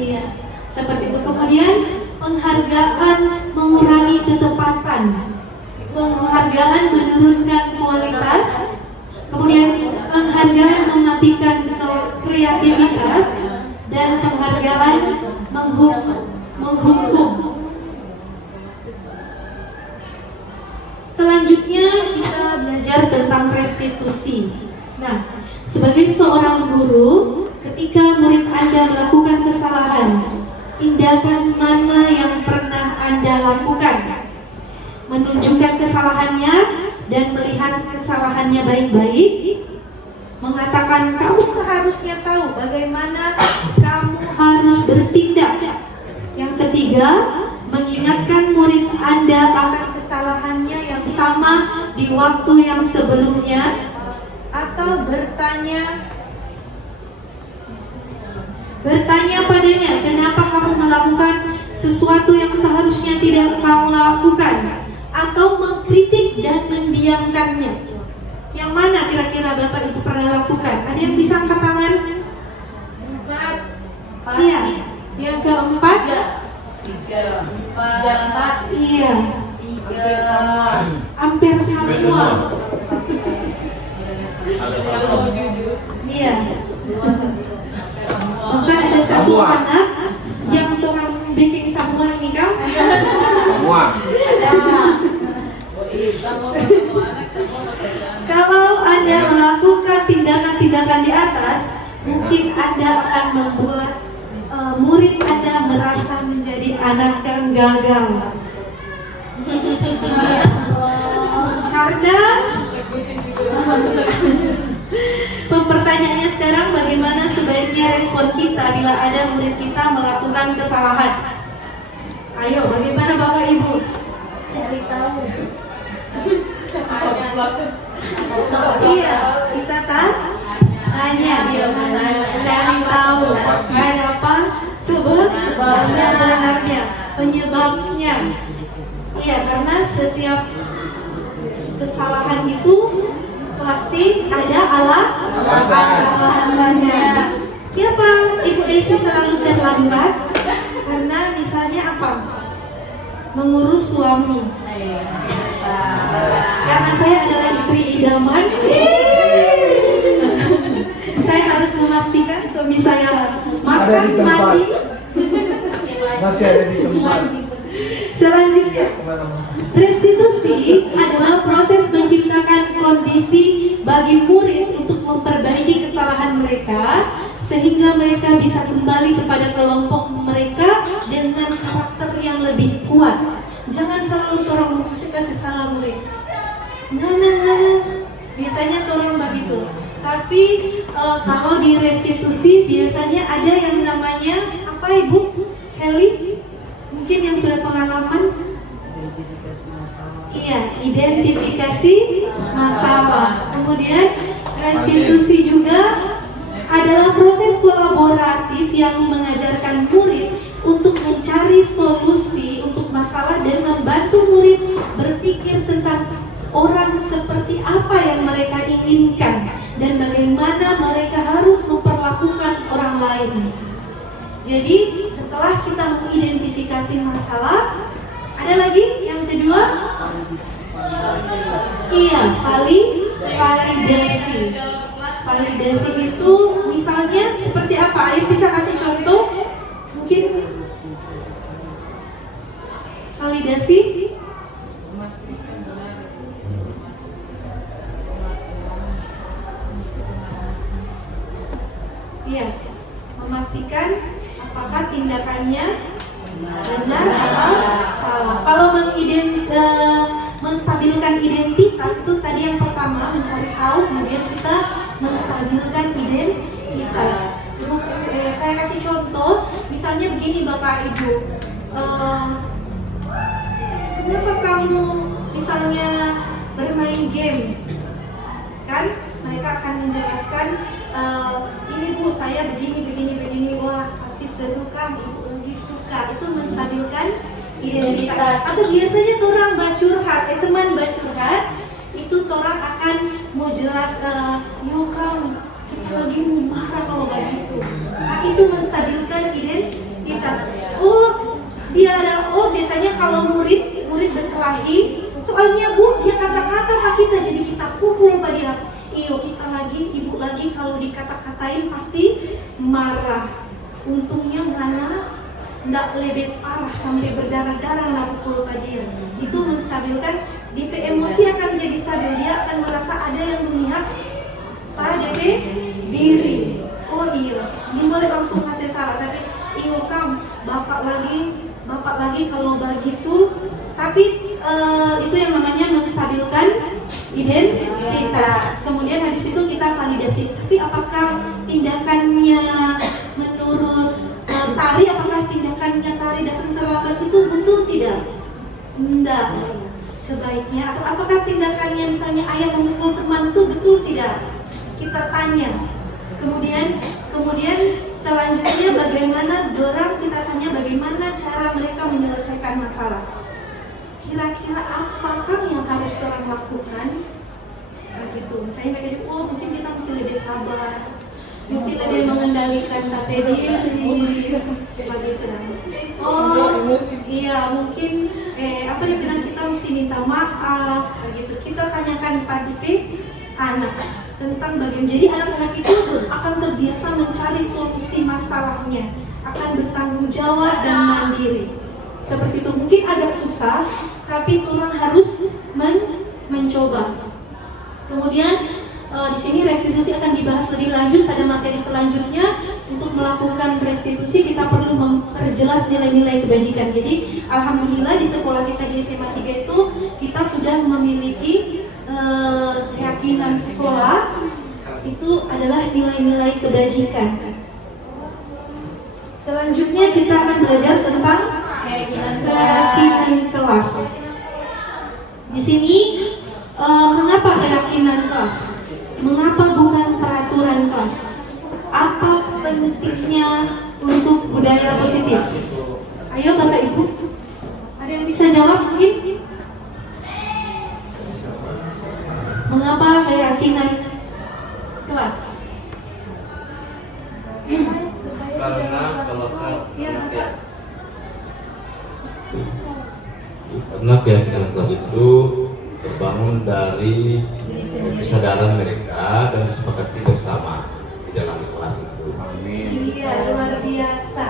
Iya, seperti itu. Kemudian penghargaan mengurangi ketepatan, penghargaan menurunkan kualitas, kemudian penghargaan mematikan kreativitas, dan penghargaan menghukum. Selanjutnya kita belajar tentang restitusi. Nah, sebagai seorang guru, ketika murid Anda melakukan kesalahan, tindakan mana yang pernah Anda lakukan? Menunjukkan kesalahannya dan melihat kesalahannya baik-baik, mengatakan kamu seharusnya tahu bagaimana kamu harus bertindak. Yang ketiga, mengingatkan murid Anda akan kesalahannya yang sama di waktu yang sebelumnya, atau bertanya padanya, kenapa kamu melakukan sesuatu yang seharusnya tidak kamu lakukan, atau mengkritik dan mendiamkannya. Yang mana kira-kira Bapak Ibu pernah lakukan? Ada yang bisa angkat tangan? Iya. Yang keempat? Iya. Hampir semua. Iya. Bahkan ada satu anak yang orang bikin semua ini kan? Semua. Kalau Anda melakukan tindakan-tindakan di atas, mungkin Anda akan membuat murid Anda merasa menjadi anak yang gagal. Karena pertanyaannya sekarang, bagaimana sebaiknya respon kita bila ada murid kita melakukan kesalahan? Ayo, bagaimana Bapak Ibu? Cari tahu. Iya, kita tanya, cari tahu ada apa sebenarnya, penyebabnya. Iya, karena setiap kesalahan itu pasti ada alasannya. Kenapa Ibu Desi selalu terlambat? Karena misalnya apa? Mengurus suami. Karena saya adalah istri idaman, saya harus memastikan suami saya makan, mandi. Masih ada di tempat. Selanjutnya, Restitusi adalah proses menciptakan kondisi bagi murid untuk memperbaiki kesalahan mereka sehingga mereka bisa kembali kepada kelompok mereka dengan karakter yang lebih kuat. Jangan selalu orang kasih salah murid. Nah. Biasanya orang begitu. Tapi kalau di restitusi biasanya ada yang namanya apa Ibu Heli? Mungkin yang sudah pengalaman. Iya, identifikasi masalah. Kemudian restitusi juga adalah proses kolaboratif yang mengajarkan murid untuk mencari solusi untuk masalah dan membantu murid berpikir tentang orang seperti apa yang mereka inginkan dan bagaimana mereka harus memperlakukan orang lain. Jadi setelah kita mengidentifikasi masalah, ada lagi yang kedua, iya, validasi. Validasi itu misalnya seperti apa? Ayo bisa kasih contoh? Mungkin validasi. Iya, memastikan apakah tindakannya benar atau salah. Kalau menstabilkan identitas itu tadi yang pertama mencari tahu, kemudian kita menstabilkan identitas. Saya kasih contoh, misalnya begini Bapak Ibu, kenapa kamu misalnya bermain game? Kan mereka akan menjelaskan, ini Bu saya begini, wah pasti seru kan, Ibu lebih suka. Itu menstabilkan identitas. Atau biasanya orang bacurhat, teman bacurhat, itu orang akan mau jelas, yo kamu kita lagi marah kalau begitu. Nah itu menstabilkan identitas. Biasanya kalau murid berkelahi, soalnya Bu dia kata-kata pak kita jadi kita pukul pak dia. Iyo kita lagi, ibu lagi kalau dikata-katain pasti marah. Untungnya mana ndak lebih parah sampai berdarah-darah nak pukul dia. Itu menstabilkan, DP emosi akan jadi stabil, dia akan merasa ada yang memihak pada DP diri. Oh iya, dia boleh langsung kasih salah, tapi iyo kam bapak lagi kalau begitu. Tapi itu yang namanya menstabilkan identitas. Kemudian habis itu kita validasi. Tapi apakah tindakannya menurut Tari, apakah tindakannya Tari datang terlambat itu betul tidak? Tidak. Sebaiknya. Atau apakah tindakannya misalnya ayah memukul teman itu betul tidak? Kita tanya. Kemudian selanjutnya bagaimana kita tanya bagaimana cara mereka menyelesaikan masalah. Kira-kira apakah yang harus orang lakukan? Begitu. Misalnya mereka mungkin kita mesti lebih sabar, mesti lebih mengendalikan tapi diri. Begitu. Iya mungkin kita mesti minta maaf. Begitu. Kita tanyakan pada anak tentang bagaimana. Jadi anak-anak itu akan terbiasa mencari solusi masalahnya, akan bertanggung jawab dan mandiri. Seperti itu mungkin agak susah, tapi orang harus mencoba. Kemudian di sini restitusi akan dibahas lebih lanjut pada materi selanjutnya. Untuk melakukan restitusi kita perlu memperjelas nilai-nilai kebajikan. Jadi alhamdulillah di sekolah kita di SMA 3 itu kita sudah memiliki keyakinan sekolah itu adalah nilai-nilai kebajikan. Selanjutnya kita akan belajar tentang keyakinan kelas. Di sini mengapa keyakinan kelas? Mengapa bukan peraturan kelas? Apa pentingnya untuk budaya positif? Ayo Bapak Ibu, ada yang bisa jawab mungkin? Mengapa keyakinan kelas? Karena keyakinan kelas itu terbangun dari kesadaran mereka dan kesepakatan bersama di dalam kelas itu. Iya, luar biasa.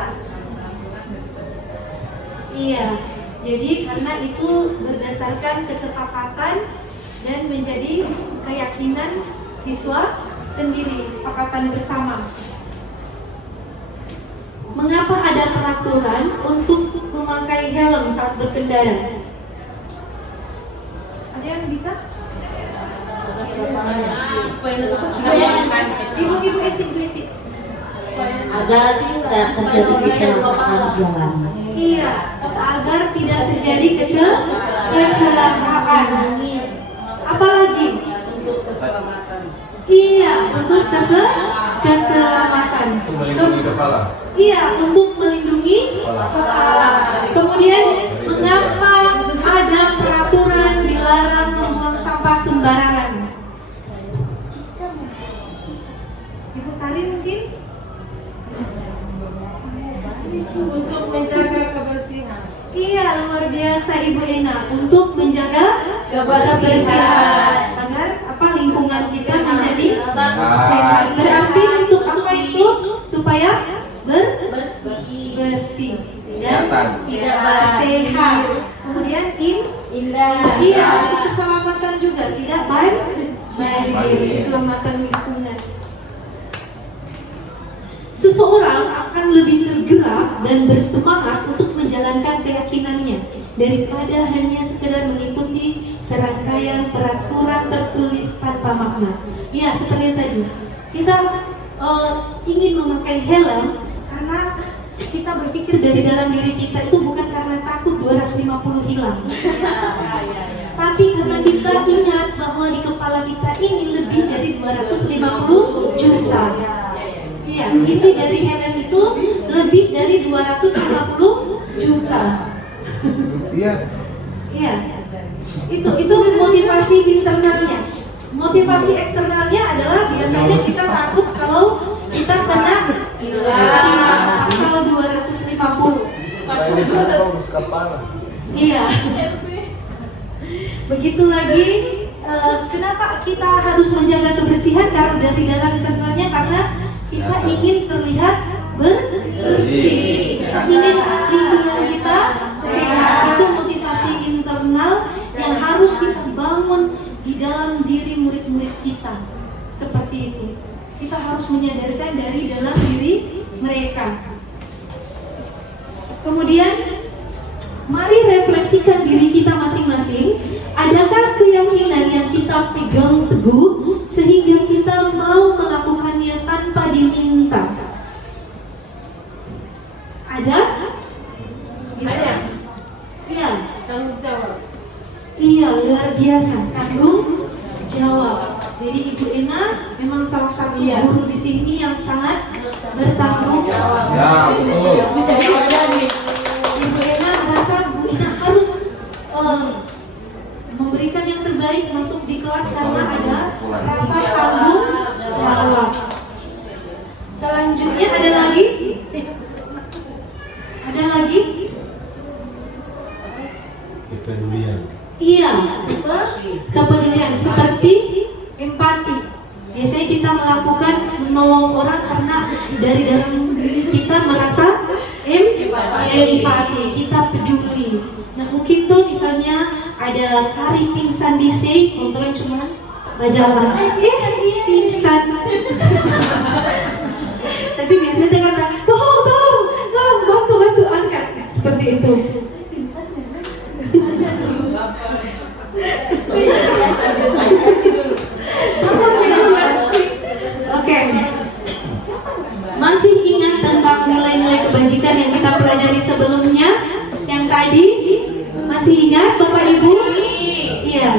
Iya, Jadi karena itu berdasarkan kesepakatan dan menjadi keyakinan siswa sendiri, kesepakatan bersama. Mengapa ada peraturan untuk memakai helm saat berkendara? Ada yang bisa? Ibu-ibu esik-esik. Agar tidak terjadi kecelakaan jalan. Iya, agar tidak terjadi kecelakaan. Apalagi? Untuk keselamatan. Iya, untuk keselamatan. Melindungi kepala. Iya, untuk melindungi kepala. Kemudian, mengapa ada peraturan dilarang membuang sampah sembarangan? Ibu Tari mungkin? Untuk menjaga kebersihan. Iya, luar biasa Ibu Ena, untuk menjaga kebersihan agar apa lingkungan kita menjadi sehat. Berarti untuk apa itu? Supaya bersih dan tidak sehat. Kemudian indah. Iya, untuk keselamatan juga, tidak banjir, keselamatan lingkungan. Seseorang akan lebih tergerak dan bersemangat untuk menjalankan keyakinannya daripada hanya sekedar mengikuti serangkaian peraturan tertulis tanpa makna. Ya, seperti tadi, kita ingin memakai helm karena kita berpikir dari dalam diri kita itu bukan karena takut 250 hilang. Tapi karena kita ingat bahwa di kepala kita ini lebih dari 250 juta. Iya, isi dari helm itu lebih dari 250 juta. Iya. Iya. Itu motivasi internalnya. Motivasi eksternalnya adalah biasanya kita takut kalau kita kena pasal 250. Iya. Begitu lagi, kenapa kita harus menjaga kebersihan? Karena dari dalam internalnya, karena kita ingin terlihat bersih, ingin lingkungan kita sehat. Itu motivasi internal yang harus kita bangun di dalam diri murid-murid kita. Seperti itu, kita harus menyadarkan dari dalam diri mereka. Kemudian, mari refleksikan diri kita masing-masing. Adakah keyakinan yang kita pegang teguh sehingga kita mau melakukannya tanpa diminta? Ada? Bisa? Iya. Tanggung jawab. Iya, luar biasa. Tanggung jawab. Jadi Ibu Ena memang salah satu guru di sini yang sangat bertanggung jawab. Ya, betul. Bisa dilayani. Ibu Ena merasa Bu Ena harus memberikan yang terbaik masuk di kelas karena ada rasa tanggung jawab. Selanjutnya ada lagi? Ada lagi? Kepedulian. Iya, kepedulian seperti empati. Biasanya kita melakukan menolong orang karena dari dalam diri kita merasa empati, kita peduli. Nah, mungkin tuh misalnya ada Tari pingsan di sini, kontrol cuma majalah. Pingsan. Tapi biasanya dia kata, tolong, bantu angkat. Seperti itu. Oke. Masih ingat tentang nilai-nilai kebajikan yang kita pelajari sebelumnya? Yang tadi masih ingat Bapak Ibu? Iya.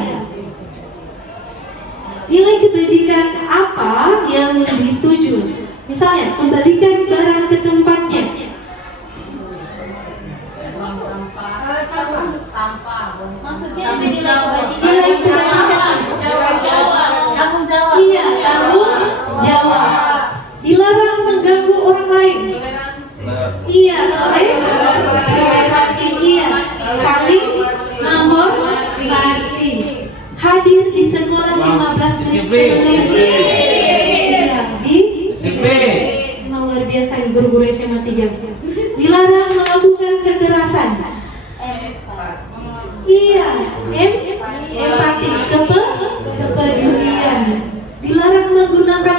Nilai kebajikan apa yang dituju? Misalnya, kembalikan barang ke tempatnya. Maksudnya apa nilai kebajikan? Nilai kebajikan. Tanggung jawab. Iya, tanggung jawab. Dilarang mengganggu orang lain. Iya, toleransi. Iya, saling menghormati. Hadir di sekolah 15 menit sebelum. Iya, memang luar biasa guru-guru SMA 3. Dilarang melakukan kekerasan.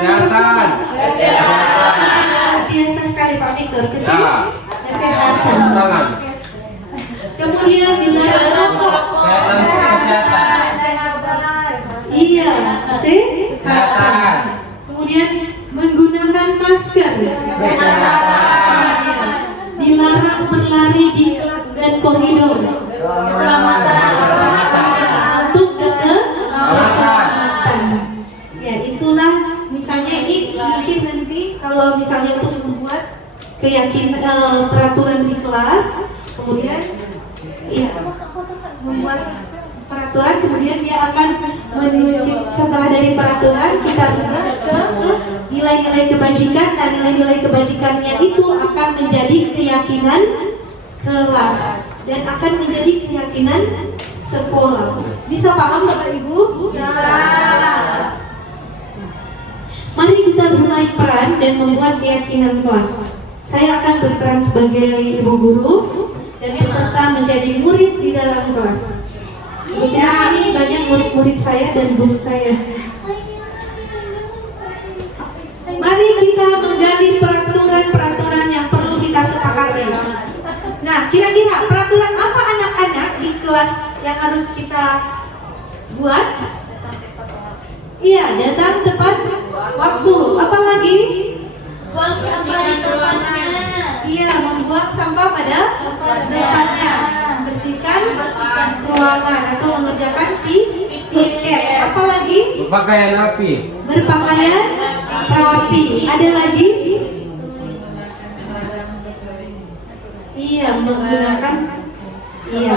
Kesehatan. Biasa sekali Pak Victor. Ya. Kesehatan. Tangan. Kemudian dilarang rokok. Kesehatan. Iya, Kesehatan. Kemudian menggunakan masker. Dilarang berlari di kelas dan koridor. Untuk keselamatan. Ya, itulah misalnya ini mungkin nanti kalau misalnya untuk membuat keyakinan peraturan di kelas, kemudian ya membuat peraturan, kemudian dia akan menunjuk setelah dari peraturan kita ubah ke nilai-nilai kebajikan, dan nilai-nilai kebajikannya itu akan menjadi keyakinan kelas dan akan menjadi keyakinan sekolah. Bisa paham Bapak Ibu? Mari kita bermain peran dan membuat keyakinan kelas. Saya akan berperan sebagai ibu guru dan peserta menjadi murid di dalam kelas. Kebetulan ini banyak murid-murid saya dan guru saya. Mari kita menggali peraturan-peraturan yang perlu kita sepakati. Nah, kira-kira peraturan apa anak-anak di kelas yang harus kita buat? Iya, datang tepat waktu. Apa lagi? Buang sampah di tempatnya. Iya, membuang sampah pada tempatnya. Bersihkan ruangan atau mengerjakan piket. Apa lagi? Berpakaian rapi. Berpakaian rapi. Ada lagi? Iya, menggunakan. Iya.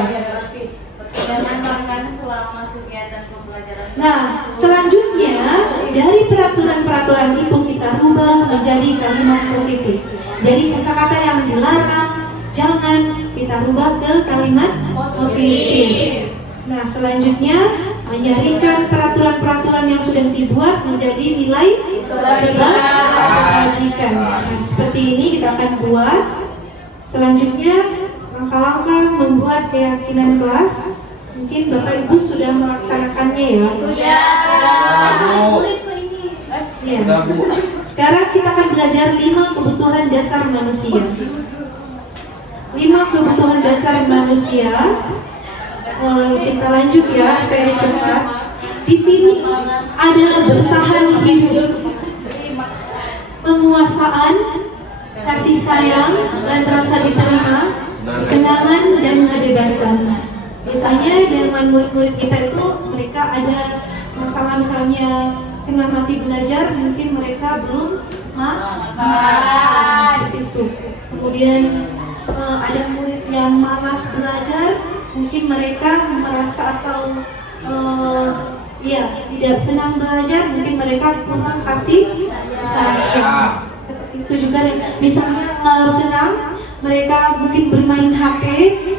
Jangan makan selama kegiatan pembelajaran. Nah, selanjutnya dari peraturan-peraturan itu kita rubah menjadi kalimat positif. Jadi kata-kata yang dilarang jangan kita rubah ke kalimat positif. Nah, selanjutnya menjadikan peraturan-peraturan yang sudah dibuat menjadi nilai kebajikan. Nah, seperti ini kita akan buat. Selanjutnya langkah-langkah membuat keyakinan kelas. Mungkin Bapak Ibu sudah melaksanakannya ya. Sudah. Murid kok ini. Ya. Sudah, Bu. Sekarang kita akan belajar 5 kebutuhan dasar manusia. 5 kebutuhan dasar manusia. Kita lanjut ya supaya cepat. Di sini ada bertahan hidup, penguasaan, kasih sayang dan rasa diterima, kesenangan dan kebebasan. Biasanya dengan murid-murid kita itu mereka ada masalah, misalnya setengah mati belajar, mungkin mereka belum seperti itu. Kemudian ada murid yang malas belajar, mungkin mereka merasa atau tidak senang belajar, mungkin mereka kurang kasih sayang. Seperti itu juga, misalnya senang, mereka mungkin bermain HP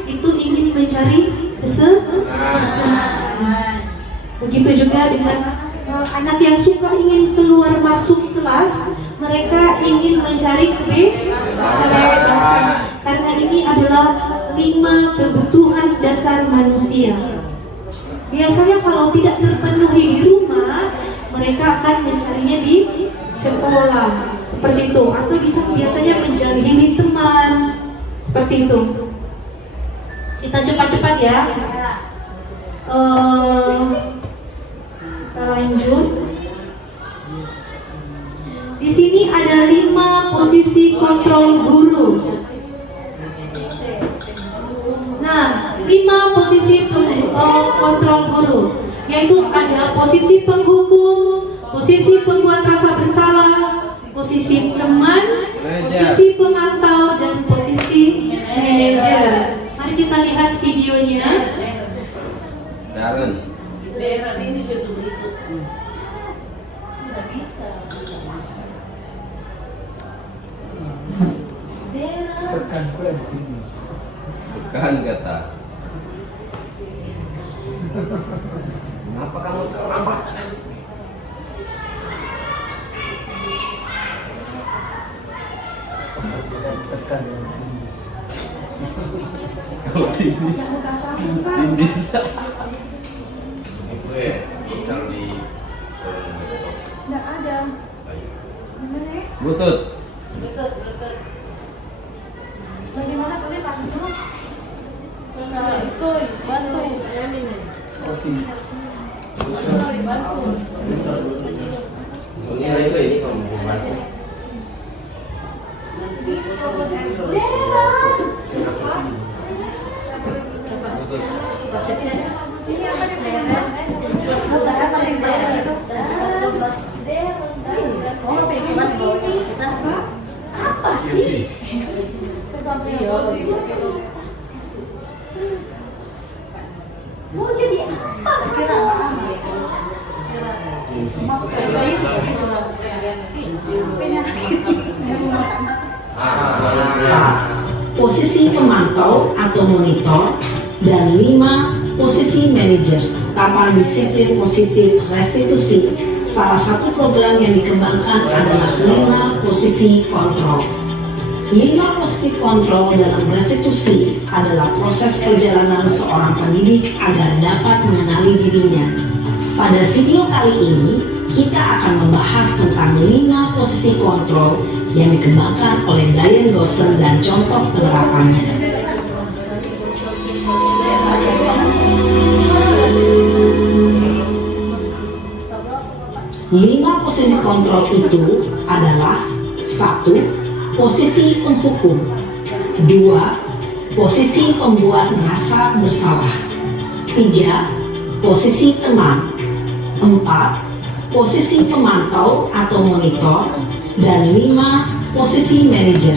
itu ingin mencari kesenangan. Begitu juga dengan anak yang suka ingin keluar masuk kelas, mereka ingin mencari kebebasan. Karena ini adalah 5 kebutuhan dasar manusia. Biasanya kalau tidak terpenuhi di rumah, mereka akan mencarinya di sekolah, seperti itu. Atau bisa biasanya menjadi teman, seperti itu. Kita cepat-cepat ya. Kita lanjut. Di sini ada 5 posisi kontrol guru. Nah, 5 posisi kontrol guru, yaitu ada posisi penghukum, posisi pembuat rasa bersalah, posisi teman, posisi pemantau, dan posisi manajer. Mari kita lihat videonya. Darren. Ini juga begitu. Nggak bisa. Bukan kata. Kenapa kamu terlambat? Kalau tinggi bisa. Itu ya, kalau di Nggak ada. ada. Gimana ya? Butut. Bagaimana boleh Pak Gino? Nah, itu bantu. Bantu. Soalnya itu ini kalau mau bantu. Apa sih? Mau jadi apa? Masuk ke Posisi pemantau atau monitor, dan 5 posisi manajer. 8 disiplin positif restitusi. Salah satu program yang dikembangkan adalah 5 posisi kontrol. 5 posisi kontrol dalam restitusi adalah proses perjalanan seorang pendidik agar dapat mengenali dirinya. Pada video kali ini, kita akan membahas tentang 5 posisi kontrol yang dikembangkan oleh Diane Gosser dan contoh penerapannya. Lima posisi kontrol itu adalah: 1. Posisi penghukum. 2. Posisi pembuat merasa bersalah. 3. Posisi teman. 4. Posisi pemantau atau monitor. Dan 5. Posisi manajer.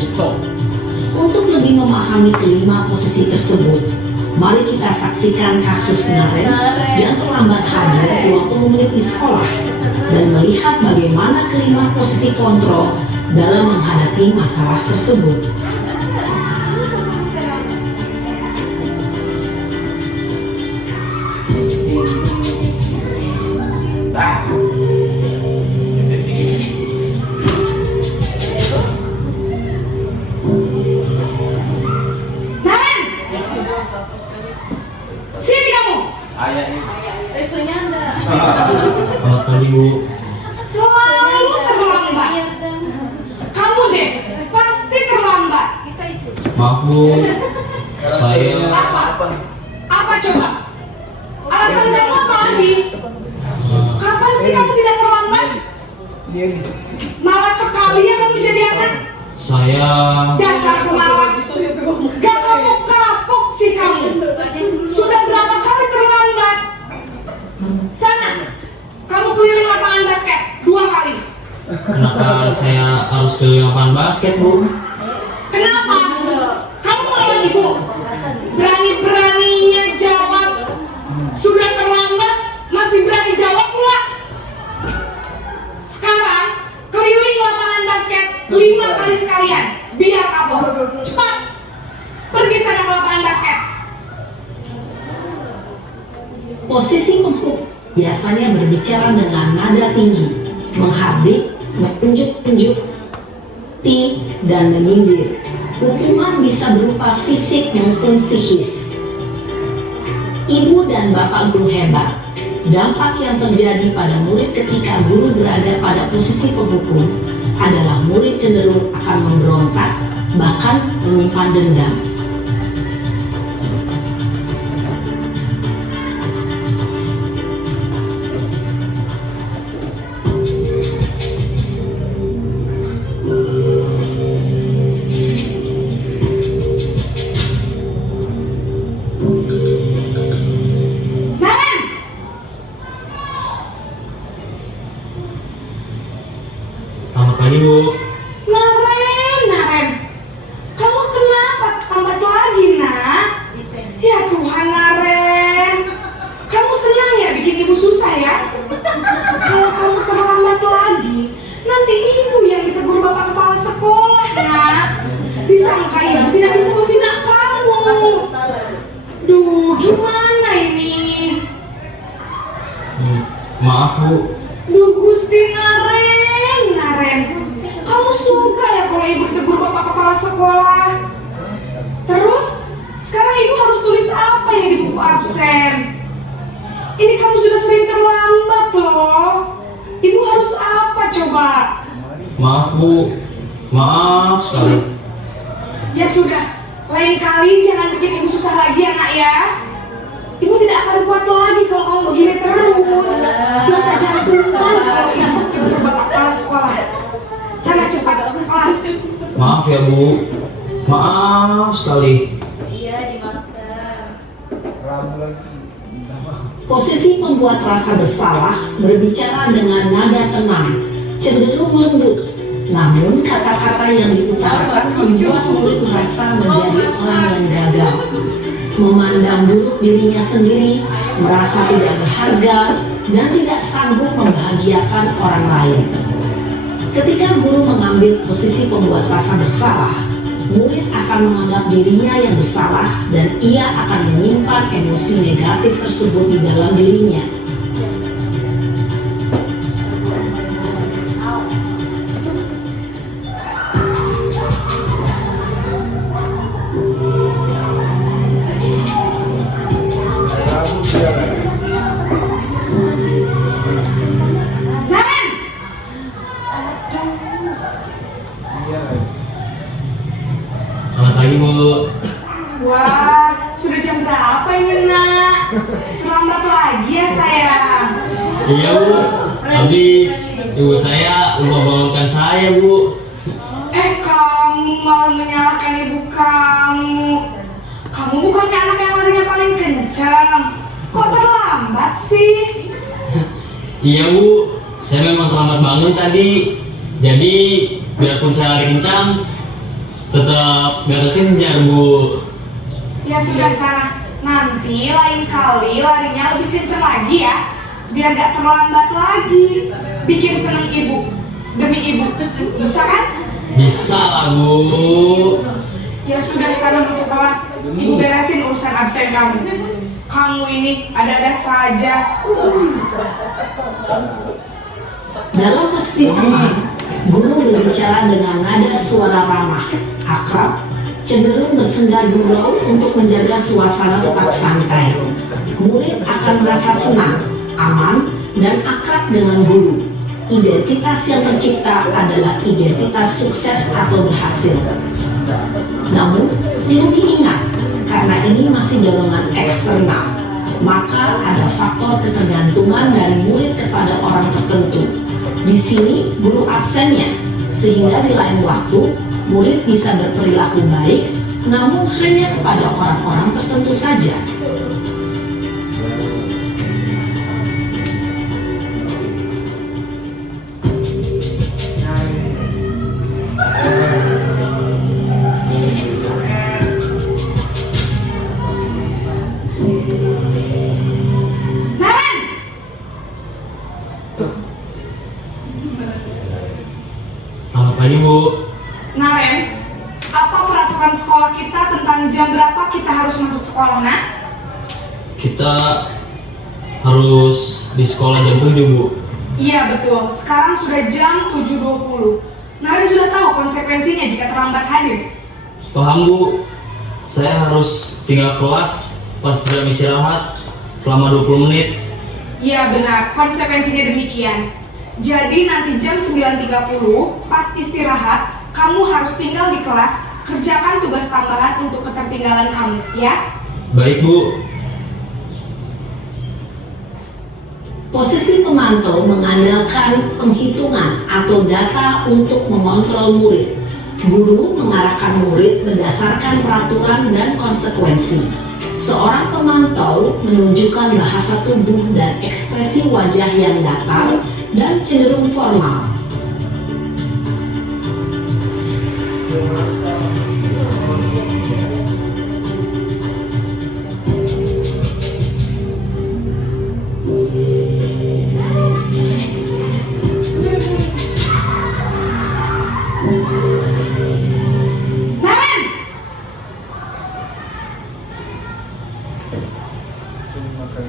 Untuk lebih memahami kelima posisi tersebut, mari kita saksikan kasus Naren yang terlambat hadir 20 menit di sekolah dan melihat bagaimana kelima posisi kontrol dalam menghadapi masalah tersebut. Naren! Sini kamu! Ayah ini. Resunya ada. Selamat pagi Bu. Selalu terlambat. Kamu deh, pasti terlambat. Maaf Bu, saya Apa? Apa coba? Alasan kamu apa lagi? Kapan sih kamu tidak terlambat? Malas sekali ya kamu jadi anak. saya Dasar pemalas. Gak kapok-kapok sih kamu. Sudah berapa kali terlambat? Sana, kamu keliling lapangan basket 2 kali. kenapa saya harus ke lapangan basket Bu? Kenapa? Kamu melawan ibu. Berani-beraninya jawab. Sudah terlambat, masih berani jawab pula. Sekarang, keliling lapangan basket 5 kali sekalian. Biar kapok. Cepat. Pergi sana ke lapangan basket. Posisi penghukum biasanya berbicara dengan nada tinggi, menghardik, menunjuk-nunjuk, dan menyindir. Hukuman bisa berupa fisik maupun psikis. Ibu dan bapak guru hebat. Dampak yang terjadi pada murid ketika guru berada pada posisi penghukum adalah murid cenderung akan memberontak, bahkan menyimpan dendam. Naren! Selamat pagi Bu. Naren, kamu kenapa lambat lagi nak? Ya Tuhan Naren, kamu senang ya bikin ibu susah ya? Kalau kamu terlambat lagi, nanti ibu yang ditegur bapak kepala sekolah nak. Disangka ibu tidak bisa membina kamu. Duh, gimana ini? Maaf Bu, Duh Gusti Naren, kamu suka ya kalau ibu ditegur bapak kepala sekolah? Terus, sekarang ibu harus tulis apa yang di buku absen? Ini kamu sudah sering terlambat loh. Ibu harus apa coba? Maaf Bu, maaf sekali. Ya sudah, lain kali jangan bikin ibu susah lagi ya nak ya. Ibu tidak akan kuat lagi kalau kamu begini terus. Bisa jantungan kalau ibu tiba-tiba tak kelas sekolah. Sana cepat ke kelas. Maaf ya Bu, maaf sekali. Posisi pembuat rasa bersalah berbicara dengan nada tenang, cenderung lembut. Namun kata-kata yang diutarakan membuat murid merasa menjadi orang yang gagal, memandang buruk dirinya sendiri, merasa tidak berharga, dan tidak sanggup membahagiakan orang lain. Ketika guru mengambil posisi pembuat rasa bersalah, murid akan menganggap dirinya yang bersalah dan ia akan menyimpan emosi negatif tersebut di dalam dirinya. Selamat pagi Bu. Wah, sudah jam berapa ini nak? Terlambat lagi ya sayang. Iya Bu, habis ibu saya lupa bangunkan saya Bu. Kamu malah menyalahkan ibu kamu. Kamu bukannya anak yang larinya paling kencang. Kok terlambat sih? Iya Bu, saya memang terlambat bangun tadi. Jadi biarpun saya lari kencang, tetap gak terkejar Bu. Ya sudah sana. Nanti lain kali larinya lebih kencang lagi ya. Biar gak terlambat lagi. Bikin seneng ibu. Demi ibu. Bisa kan? Bisa lah Bu. Ya sudah sana masuk kelas. Ibu beresin urusan absen kamu. Kamu ini ada-ada saja. Dalam posisi tenang, guru berbicara dengan nada suara ramah, akrab, cenderung bersenda gurau untuk menjaga suasana tetap santai. Murid akan merasa senang, aman, dan akrab dengan guru. Identitas yang tercipta adalah identitas sukses atau berhasil. Namun, perlu diingat, karena ini masih dorongan eksternal, maka ada faktor ketergantungan dari murid kepada orang tertentu. Di sini guru absennya, sehingga di lain waktu murid bisa berperilaku baik, namun hanya kepada orang-orang tertentu saja. Selamat pagi Bu. Naren, apa peraturan sekolah kita tentang jam berapa kita harus masuk sekolah, nak? Kita harus di sekolah jam 7 Bu. Iya betul, sekarang sudah jam 7.20. Naren sudah tahu konsekuensinya jika terlambat hadir. Paham Bu. Saya harus tinggal kelas pas jam istirahat selama 20 menit. Iya benar, konsekuensinya demikian. Jadi nanti jam 9.30 pas istirahat, kamu harus tinggal di kelas, kerjakan tugas tambahan untuk ketertinggalan kamu, ya? Baik Bu. Posisi pemantau mengandalkan penghitungan atau data untuk mengontrol murid. Guru mengarahkan murid berdasarkan peraturan dan konsekuensi. Seorang pemantau menunjukkan bahasa tubuh dan ekspresi wajah yang datar dan cenderung formal. Naren!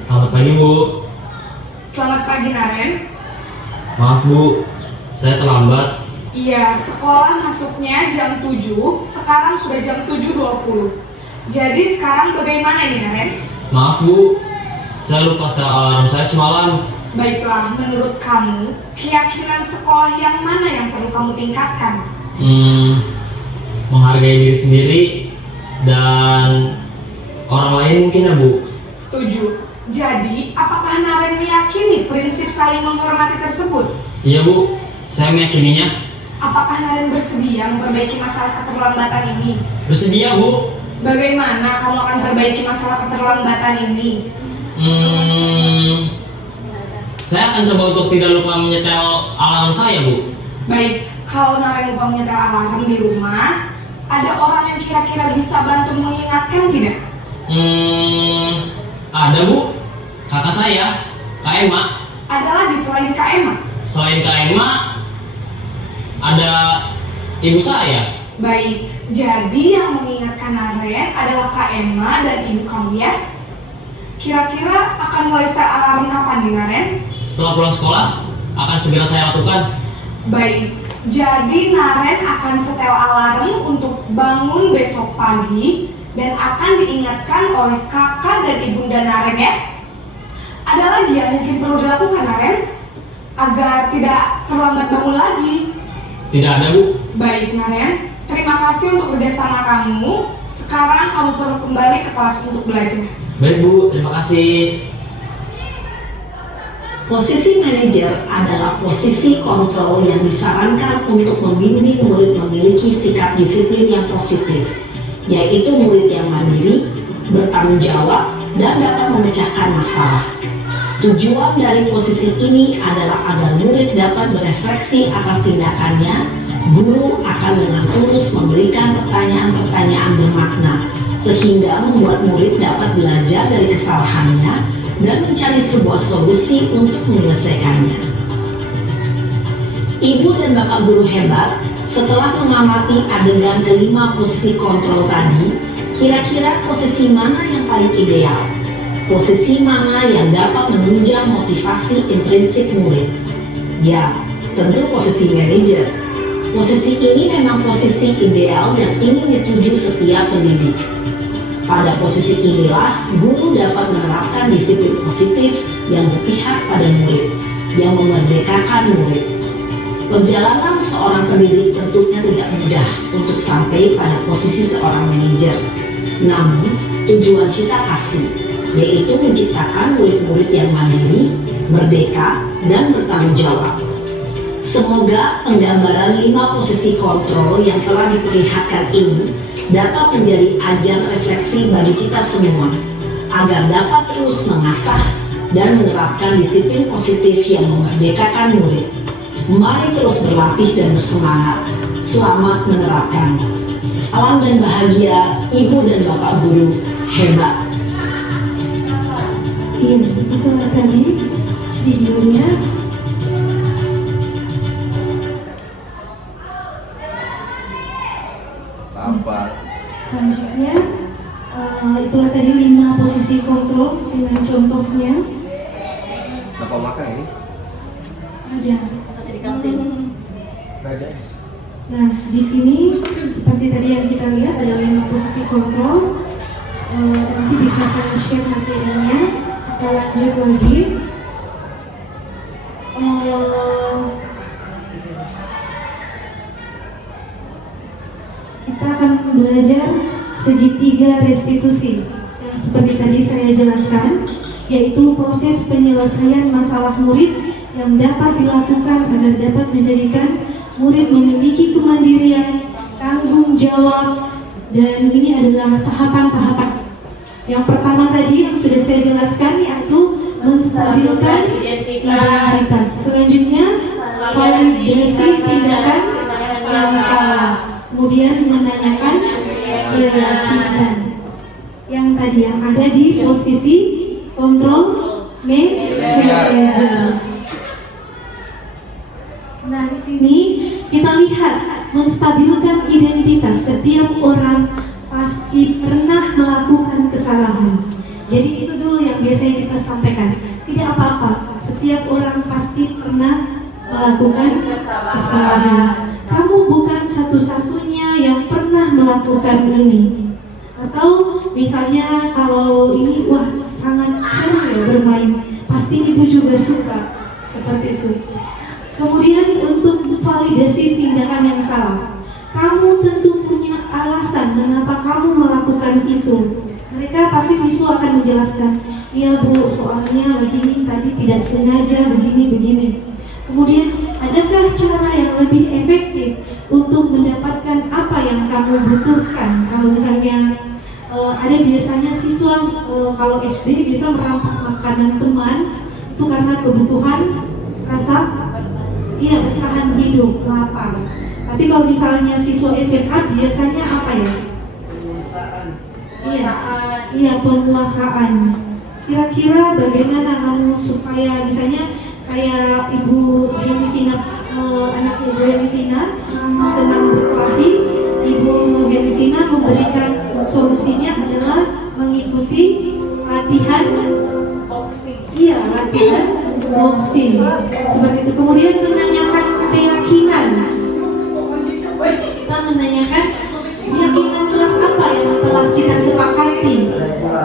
Selamat pagi Bu. Selamat pagi Naren. Maaf Bu, saya terlambat. Iya, sekolah masuknya jam 7, sekarang sudah jam 7.20. Jadi sekarang bagaimana nih Naren? Maaf Bu, saya lupa setel alarm saya semalam. Baiklah, menurut kamu, keyakinan sekolah yang mana yang perlu kamu tingkatkan? Menghargai diri sendiri dan orang lain mungkin ya, Bu. Setuju. Jadi, apakah Naren meyakini prinsip saling menghormati tersebut? Iya, Bu. Saya meyakininya. Apakah Naren bersedia memperbaiki masalah keterlambatan ini? Bersedia, Bu. Bagaimana kamu akan perbaiki masalah keterlambatan ini? Saya akan coba untuk tidak lupa menyetel alarm saya, Bu. Baik, kalau Naren lupa menyetel alarm di rumah, ada orang yang kira-kira bisa bantu mengingatkan tidak? Ada, Bu. Kakak saya, Kak Emma. Ada lagi selain Kak Emma? Selain Kak Emma, ada ibu saya. Baik, jadi yang mengingatkan Naren adalah Kak Emma dan ibu kamu ya? Kira-kira akan mulai set alarm kapan nih Naren? Setelah pulang sekolah, akan segera saya lakukan. Baik, jadi Naren akan setel alarm untuk bangun besok pagi dan akan diingatkan oleh kakak dan ibunda Naren ya. Ada lagi yang mungkin perlu dilakukan Naren agar tidak terlambat bangun lagi? Tidak ada, Bu. Baik Naren, terima kasih untuk kerjasama kamu. Sekarang kamu perlu kembali ke kelas untuk belajar. Baik, Bu. Terima kasih. Posisi manajer adalah posisi kontrol yang disarankan untuk membimbing murid memiliki sikap disiplin yang positif, yaitu murid yang mandiri, bertanggung jawab, dan dapat memecahkan masalah. Tujuan dari posisi ini adalah agar murid dapat berefleksi atas tindakannya. Guru akan dengan tulus memberikan pertanyaan-pertanyaan bermakna, sehingga membuat murid dapat belajar dari kesalahannya dan mencari sebuah solusi untuk menyelesaikannya. Ibu dan bapak guru hebat, setelah mengamati adegan kelima posisi kontrol tadi, kira-kira posisi mana yang paling ideal? Posisi mana yang dapat menunjang motivasi intrinsik murid? Ya, tentu posisi manajer. Posisi ini memang posisi ideal yang ingin dituju setiap pendidik. Pada posisi inilah, guru dapat menerapkan disiplin positif yang berpihak pada murid, yang memerdekakan murid. Perjalanan seorang pendidik tentunya tidak mudah untuk sampai pada posisi seorang manajer. Namun, tujuan kita pasti, yaitu menciptakan murid-murid yang mandiri, merdeka, dan bertanggung jawab. Semoga penggambaran 5 posisi kontrol yang telah diperlihatkan ini dapat menjadi ajang refleksi bagi kita semua, agar dapat terus mengasah dan menerapkan disiplin positif yang memerdekakan murid. Mari terus berlatih dan bersemangat. Selamat menerapkan. Salam dan bahagia Ibu dan Bapak Guru hebat. Iya, itulah tadi videonya. Selanjutnya, itulah tadi 5 posisi kontrol dengan contohnya. Bapak makan ini? Ada. Nah, di sini seperti tadi yang kita lihat ada 5 posisi kontrol. Nanti bisa saya share materialnya. Kita lanjut lagi. Kita akan belajar segitiga restitusi. Dan seperti tadi saya jelaskan, yaitu proses penyelesaian masalah murid yang dapat dilakukan agar dapat menjadikan murid memiliki kemandirian, tanggung jawab, dan ini adalah tahapan-tahapan. Yang pertama tadi yang sudah saya jelaskan yaitu menstabilkan identitas. Selanjutnya validasi tindakan yang salah. Kemudian menanyakan keyakinan. Yang tadi yang ada di posisi kontrol manager. Nah, di sini kita lihat menstabilkan identitas. Setiap orang pasti pernah melakukan kesalahan. Jadi itu dulu yang biasanya kita sampaikan. Tidak apa-apa, setiap orang pasti pernah melakukan kesalahan. Kamu bukan satu-satunya yang pernah melakukan ini. Atau misalnya kalau ini wah sangat seru ya bermain, pasti pasti ibu juga suka seperti itu. Kemudian untuk validasi tindakan yang salah, kamu tentu punya alasan mengapa kamu melakukan itu. Mereka pasti siswa akan menjelaskan, iya bu, soalnya begini tadi tidak sengaja begini. Kemudian adakah cara yang lebih efektif untuk mendapatkan apa yang kamu butuhkan? Kalau misalnya ada biasanya siswa kalau SD bisa merampas makanan teman itu karena kebutuhan rasa bertahan hidup, lapar. Tapi kalau misalnya siswa SMA biasanya apa ya? Penguasaan. Kira-kira bagaimana kamu supaya misalnya kayak Ibu Helivina, anak Ibu Helivina senang berkelahi, Ibu Helivina memberikan solusinya adalah mengikuti latihan boxing. Seperti itu. Kemudian menanyakan keyakinan. Kita menanyakan keyakinan kelas apa yang telah kita sepakati.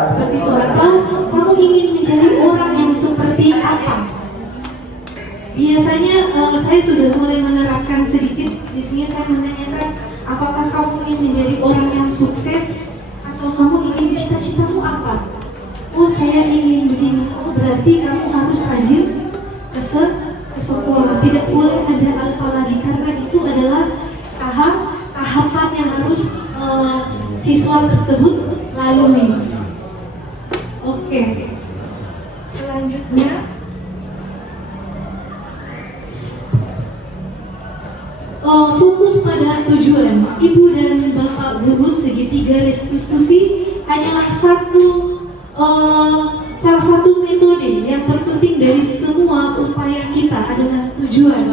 Seperti itu. Atau kamu ingin menjadi orang yang seperti apa? Biasanya saya sudah mulai menerapkan sedikit. Di sini saya menanyakan, apakah kamu ingin menjadi orang yang sukses atau kamu ingin cita-citamu apa? Oh, saya ingin begini. Oh, berarti kamu harus rajin ke sekolah. Tidak boleh ada alfa lagi karena itu adalah tahapan yang harus siswa tersebut lalui. Oke. Selanjutnya fokus pada tujuan. Ibu dan Bapak Guru segitiga diskusi hanyalah salah satu metode yang terpenting dari semua upaya kita adalah tujuan.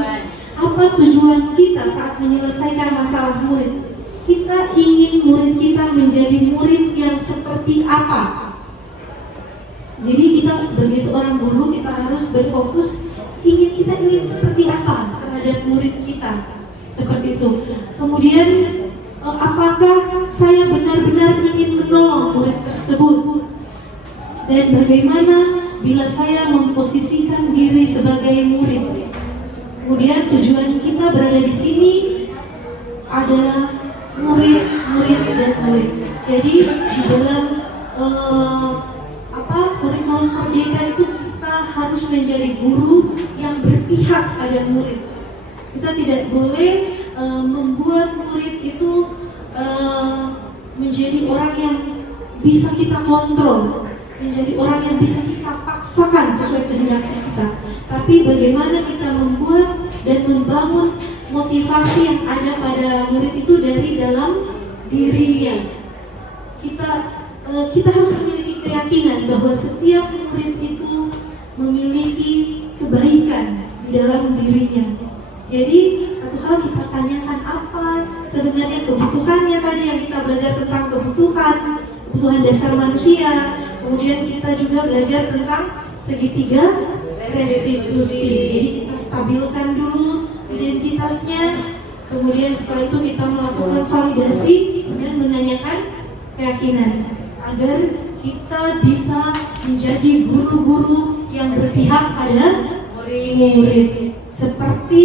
Apa tujuan kita saat menyelesaikan masalah murid? Kita ingin murid kita menjadi murid yang seperti apa? Jadi kita sebagai seorang guru kita harus berfokus kita ingin seperti apa terhadap murid kita. Seperti itu. Kemudian apakah saya benar-benar ingin menolong murid tersebut? Dan bagaimana bila saya memposisikan diri sebagai murid? Kemudian tujuan kita berada di sini adalah murid. Jadi di dalam kurikulum Merdeka itu kita harus menjadi guru yang berpihak pada murid. Kita tidak boleh membuat murid itu menjadi orang yang bisa kita kontrol, menjadi orang yang bisa kita paksakan sesuai kehendak kita. Tapi bagaimana kita membuat dan membangun motivasi yang ada pada murid itu dari dalam dirinya. Kita harus memiliki keyakinan bahwa setiap murid itu memiliki kebaikan di dalam dirinya. Jadi satu hal kita tanyakan apa sebenarnya kebutuhannya tadi yang kita belajar tentang kebutuhan dasar manusia. Kemudian kita juga belajar tentang segitiga restitusi. Jadi kita stabilkan dulu identitasnya. Kemudian setelah itu kita melakukan validasi dan menanyakan keyakinan agar kita bisa menjadi guru-guru yang berpihak pada murid. Seperti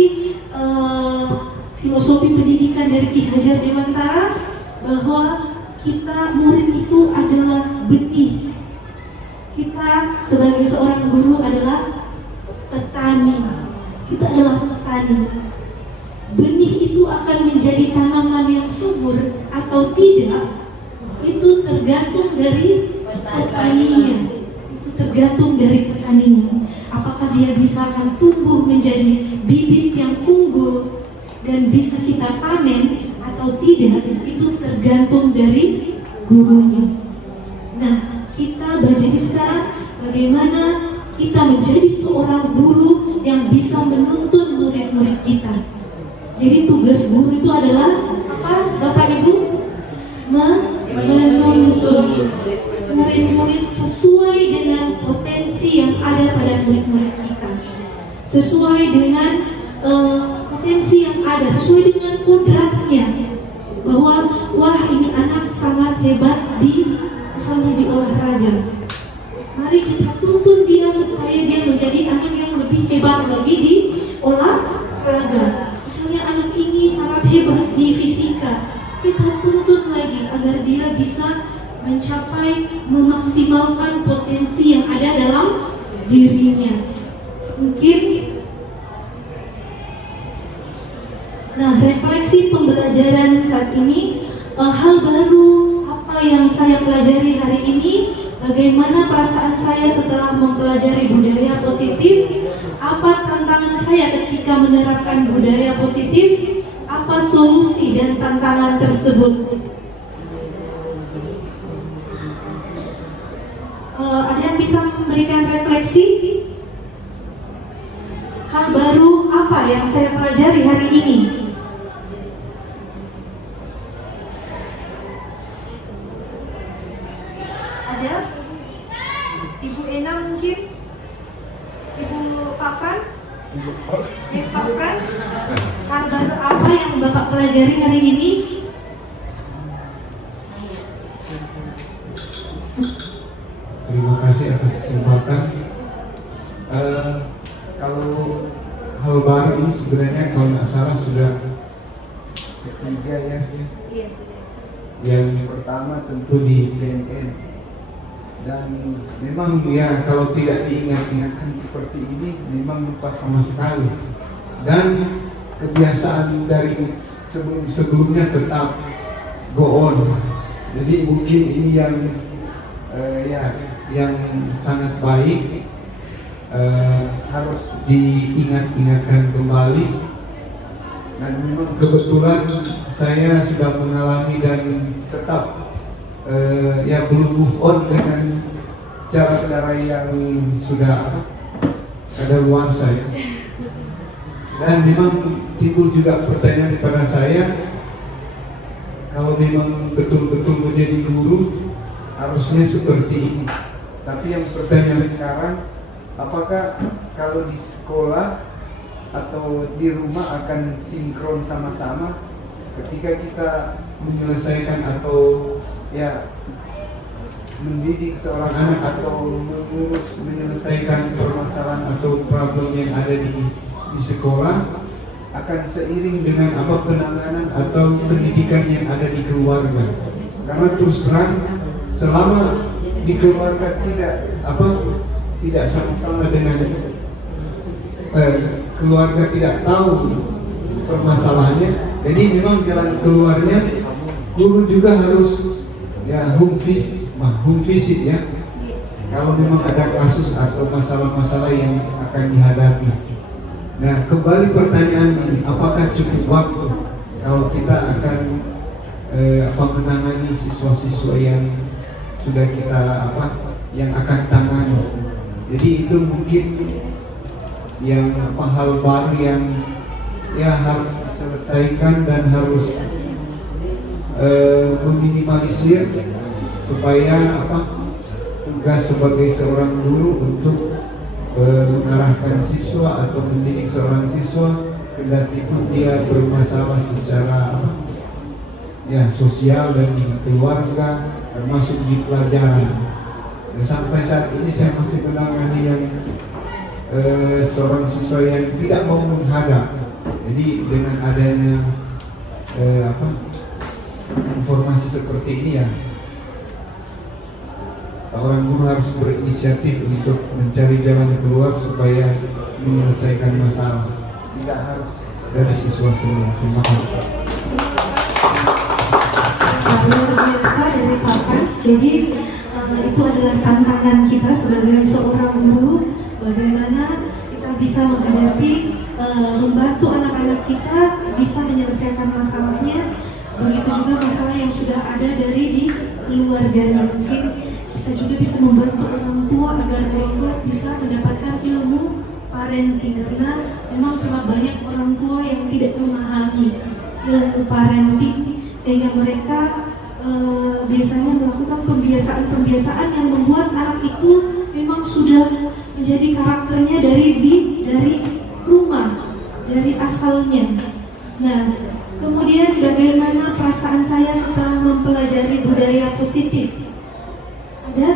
filosofi pendidikan dari Ki Hajar Dewantara bahwa kita murid itu adalah benih. Kita sebagai seorang guru adalah petani. Kita adalah petani. Benih itu akan menjadi tanaman yang subur atau tidak, itu tergantung dari petaninya. Itu tergantung dari petaninya. Apakah dia bisa akan tumbuh menjadi bibit yang unggul dan bisa kita panen atau tidak, itu tergantung dari gurunya. Nah, kita belajar sekarang bagaimana kita menjadi seorang guru yang bisa menuntun murid-murid kita. Jadi tugas guru itu adalah apa, Bapak Ibu? Menuntun murid-murid sesuai dengan potensi yang ada pada murid-murid kita, sesuai dengan potensi yang ada, sesuai dengan kodratnya, bahwa wah ini anak sangat hebat misalnya di olahraga. Mari kita tuntun dia supaya dia menjadi hebat di fisika, kita tuntut lagi agar dia bisa mencapai, memaksimalkan potensi yang ada dalam dirinya. Mungkin, nah, refleksi pembelajaran saat ini, hal baru apa yang saya pelajari hari ini, bagaimana perasaan saya setelah mempelajari budaya positif, apa tantangan saya ketika menerapkan budaya positif, apa solusi dan tantangan tersebut. Ada yang bisa memberikan refleksi? Hal baru apa yang saya pelajari hari ini? Ada? Ibu Ena mungkin? Ibu Pak Frans? Pak Frans? Hal baru apa yang Bapak pelajari hari ini? Terima kasih atas kesempatan. Kalau hal baru ini sebenarnya kalau nggak salah sudah ketiga ya. Yang pertama tentu di BNN. Dan memang ya kalau tidak diingat-ingatkan seperti ini memang lupa sama sekali. Dan kebiasaan dari sebelumnya tetap go on. Jadi mungkin ini yang sangat baik, harus diingat-ingatkan kembali. Dan memang kebetulan saya sudah mengalami dan tetap belum move on dengan cara-cara yang sudah ada luar saya. Dan memang timbul juga pertanyaan kepada saya, kalau memang betul-betul menjadi guru harusnya seperti ini. Tapi yang pertanyaan sekarang, apakah kalau di sekolah atau di rumah akan sinkron sama-sama ketika kita menyelesaikan atau mendidik seorang anak atau menyelesaikan permasalahan atau problem yang ada di sekolah akan seiring dengan apa penanganan atau pendidikan yang ada di keluarga. Karena terus terang selama di keluarga tidak sama-sama dengan keluarga tidak tahu permasalahannya, jadi memang jalan keluarnya guru juga harus home visit ya. Kalau memang ada kasus atau masalah-masalah yang akan dihadapi. Nah, kembali pertanyaan ini, apakah cukup waktu kalau kita akan menangani siswa-siswa yang sudah kita yang akan tangani. Jadi itu mungkin yang hal baru yang harus diselesaikan dan harus meminimalisir supaya tugas sebagai seorang guru untuk mengarahkan siswa atau mendidik seorang siswa kendati pun dia bermasalah secara sosial dan di keluarga termasuk di pelajaran. Dan sampai saat ini saya masih menangani yang seorang siswa yang tidak mau menghadap. Jadi dengan adanya informasi seperti ini seorang guru harus berinisiatif untuk mencari jalan keluar supaya menyelesaikan masalah. Tidak harus dari siswa sendiri. Terima kasih. Luar biasa dari Pak Frans. Jadi itu adalah tantangan kita sebagai seorang guru, bagaimana kita bisa menghadapi, membantu anak-anak kita bisa menyelesaikan masalahnya. Begitu juga masalah yang sudah ada dari di keluarganya. Mungkin kita juga bisa membantu orang tua agar mereka bisa mendapatkan ilmu parenting, karena memang sangat banyak orang tua yang tidak memahami ilmu parenting, sehingga mereka biasanya melakukan pembiasaan yang membuat anak itu memang sudah menjadi karakternya dari rumah, dari asalnya. Nah, kemudian bagaimana perasaan saya setelah mempelajari budaya positif? Ada?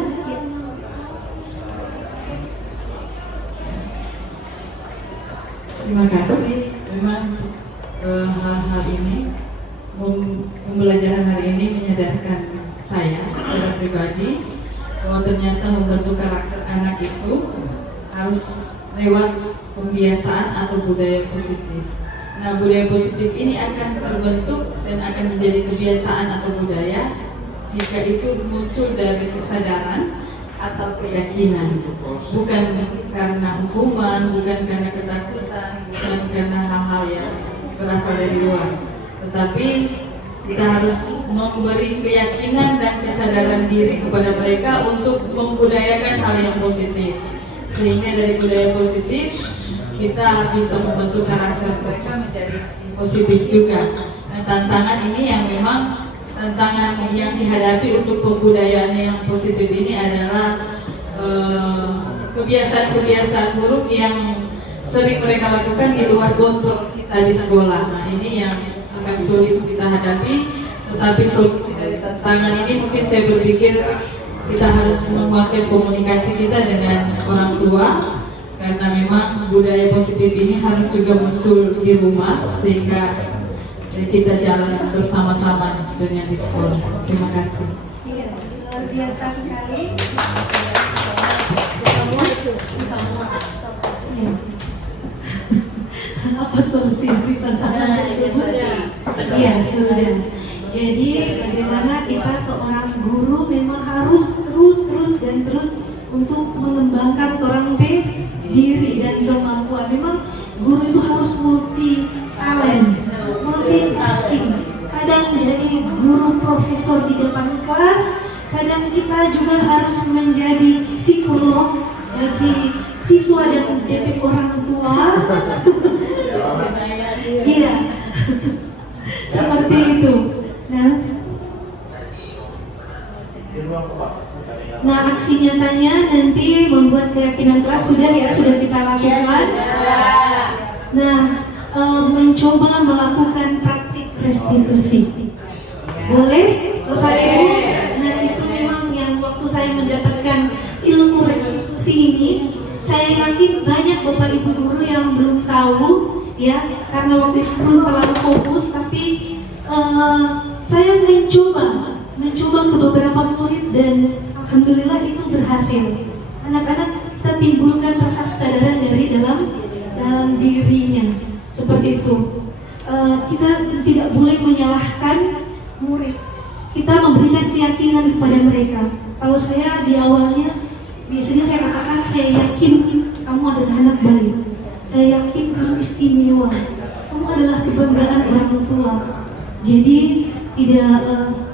Terima kasih. Memang hal ini, pembelajaran hari ini menyadarkan saya secara pribadi bahwa ternyata membentuk karakter anak itu harus lewat pembiasaan atau budaya positif. Nah, budaya positif ini akan terbentuk dan akan menjadi kebiasaan atau budaya jika itu muncul dari kesadaran atau keyakinan, bukan karena hukuman, bukan karena ketakutan, bukan karena hal-hal yang berasal dari luar, tetapi kita harus memberi keyakinan dan kesadaran diri kepada mereka untuk membudayakan hal yang positif, sehingga dari budaya positif kita bisa membentuk karakter mereka menjadi positif juga. Nah, tantangan ini yang memang tantangan yang dihadapi untuk pembudayaan yang positif ini adalah kebiasaan-kebiasaan buruk yang sering mereka lakukan di luar kontrol kita di sekolah. Nah, ini yang akan sulit kita hadapi, tetapi solusi dari tantangan ini mungkin saya berpikir kita harus menguatkan komunikasi kita dengan orang tua, karena memang budaya positif ini harus juga muncul di rumah sehingga kita jalan bersama-sama dengan di sekolah. Terima kasih. Iya, luar biasa sekali. Apa solusi tantangan tersebut? Iya, sudah. Jadi bagaimana kita seorang guru memang harus terus untuk mengembangkan orang diri dan kemampuan. Memang guru itu harus multi talent, multitasking. Kadang jadi guru profesor di depan kelas, kadang kita juga harus menjadi psikolog bagi siswa dan DP orang tua. Iya, seperti itu. Nah, aksi nyatanya nanti membuat keyakinan kelas sudah kita lakukan. Nah, mencoba melakukan praktik restitusi. Boleh, Bapak Ibu? Nah, itu memang yang waktu saya mendapatkan ilmu restitusi ini, saya yakin banyak Bapak Ibu guru yang belum tahu, ya, karena waktu itu belum terlalu fokus, tapi saya mencoba ke beberapa murid dan alhamdulillah itu berhasil. Anak-anak kita timbulkan rasa kesadaran dari dalam dirinya, seperti itu. Kita tidak boleh menyalahkan murid. Kita memberikan keyakinan kepada mereka. Kalau saya di awalnya, biasanya saya katakan, saya yakin kamu adalah anak baik. Saya yakin kamu istimewa. Kamu adalah kebanggaan orang tua. Jadi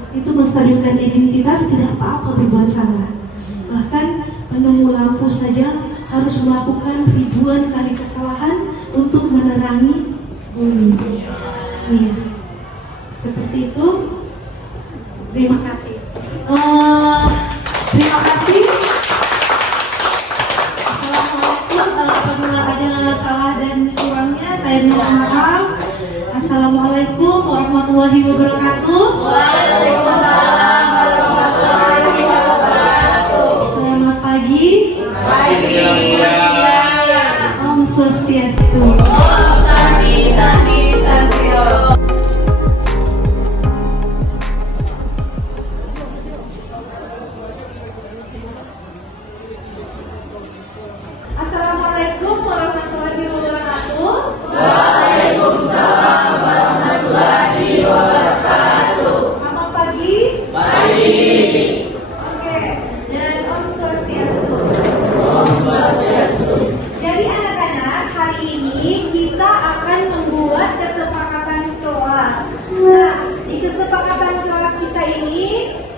itu menstabilkan identitas, tidak apa-apa berbuat salah. Bahkan penunggu lampu saja harus melakukan ribuan kali kesalahan untuk menerangi bumi. Iya, seperti itu. Terima kasih. Terima kasih. Assalamualaikum. Apabila ada salah dan kurangnya, saya minta maaf. Assalamualaikum warahmatullahi wabarakatuh. Waalaikumsalam warahmatullahi wabarakatuh. Selamat pagi. Om Swastiastu. Om Santi Santi Santio. Assalamualaikum warahmatullahi wabarakatuh. Waalaikumsalam warahmatullahi wabarakatuh. Selamat pagi. Oke, dan Om Swastiastu. Jadi anak-anak, hari ini kita akan membuat kesepakatan kelas. Nah, di kesepakatan kelas kita ini,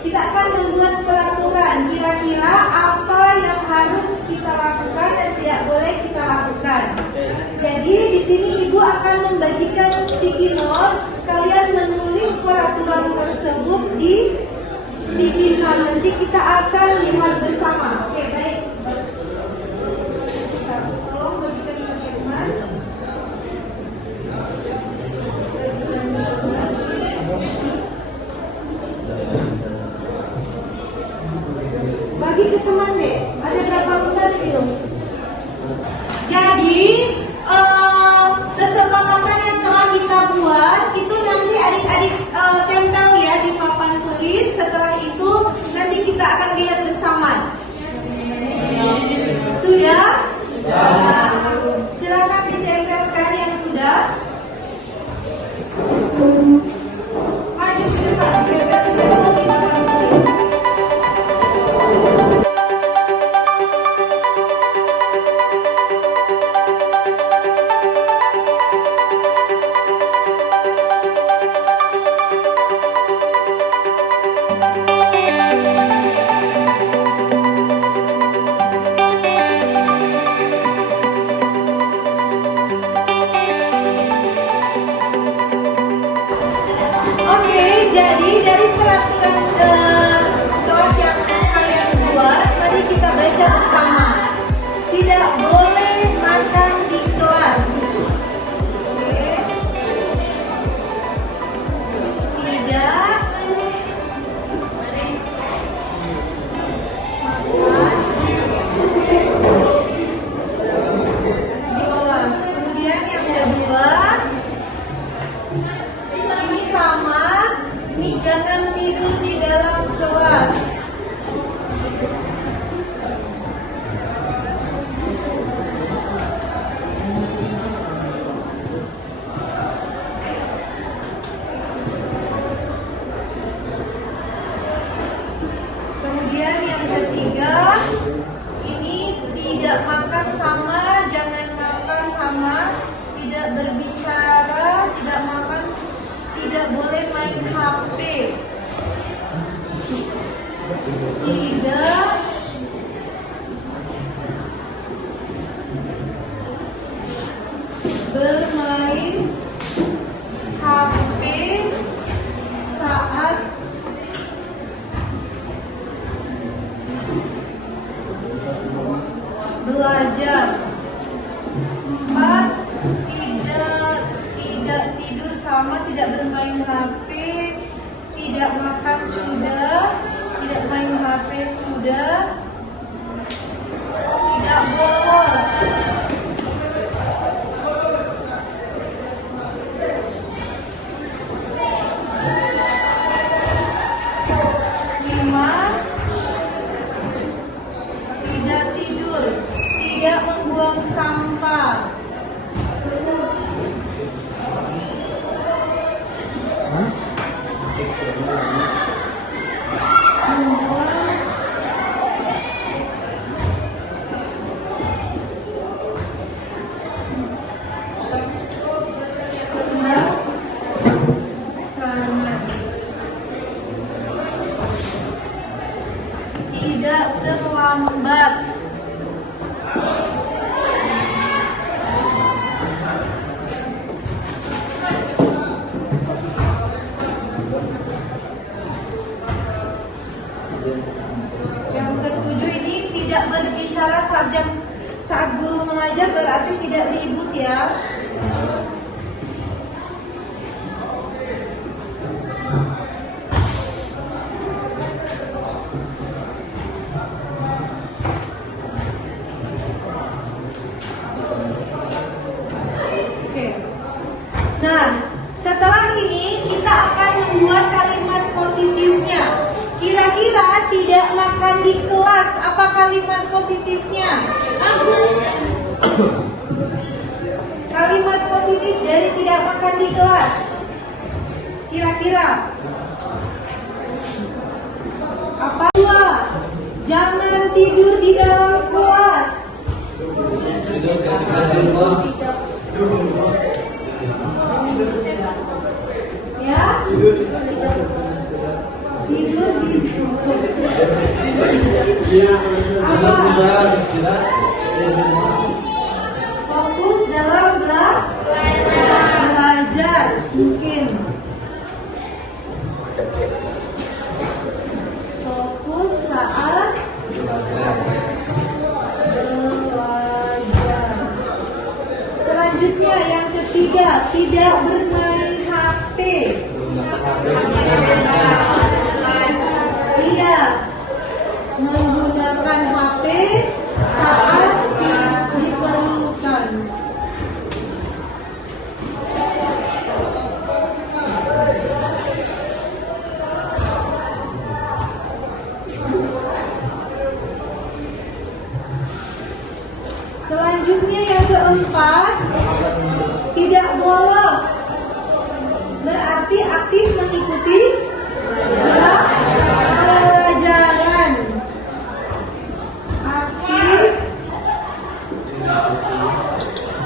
kita akan membuat peraturan. Kira-kira apa yang harus kita lakukan dan tidak boleh kita lakukan. Jadi di sini Ibu akan membagikan sticky note. Kalian menulis peraturan tersebut di sticky note. Nanti kita akan lihat bersama. Oke, baik. Tolong bagikan teman-teman. Bagi ke teman deh. Ada berapa bulan itu? Jadi kesepakatan yang telah kita buat Sudah? Silakan ditempelkan yang sudah. Maju ke depan, tempel di depan. Oke, jadi dari peraturan kelas yang kalian buat, mari kita baca bersama. Tidak boleh makan di kelas. Oke. Tidak makan di kelas. Kemudian yang kedua, ini sama, ini jangan tidur di dalam kelas. Kemudian yang ketiga, ini tidak makan sama, jangan makan sama, tidak berbicara, tidak makan, tidak boleh main HP. Tidak bermain HP saat belajar. 4. Tidak tidur sama, tidak bermain HP, tidak makan sudah, tidak main HP sudah, tidak bolos. Tidak tidur, tidak membuang sampah. Tidak terlambat. Yang ketujuh ini tidak berbicara saat guru mengajar, berarti tidak ribut ya. Oke. Nah, setelah ini kita akan membuat kalimat positifnya. Kira-kira tidak makan di kelas, apa kalimat positifnya? Kalimat positif dari tidak makan di kelas. Kira-kira apa? 2. Jangan tidur di dalam kelas. Ya? Tidur di fokus dalam belajar mungkin. Fokus saat belajar. Selanjutnya yang ketiga, tidak bermain HP. Iya, menggunakan HP saat diperlukan. keempat, tidak bolos. Berarti aktif mengikuti pelajaran. Aktif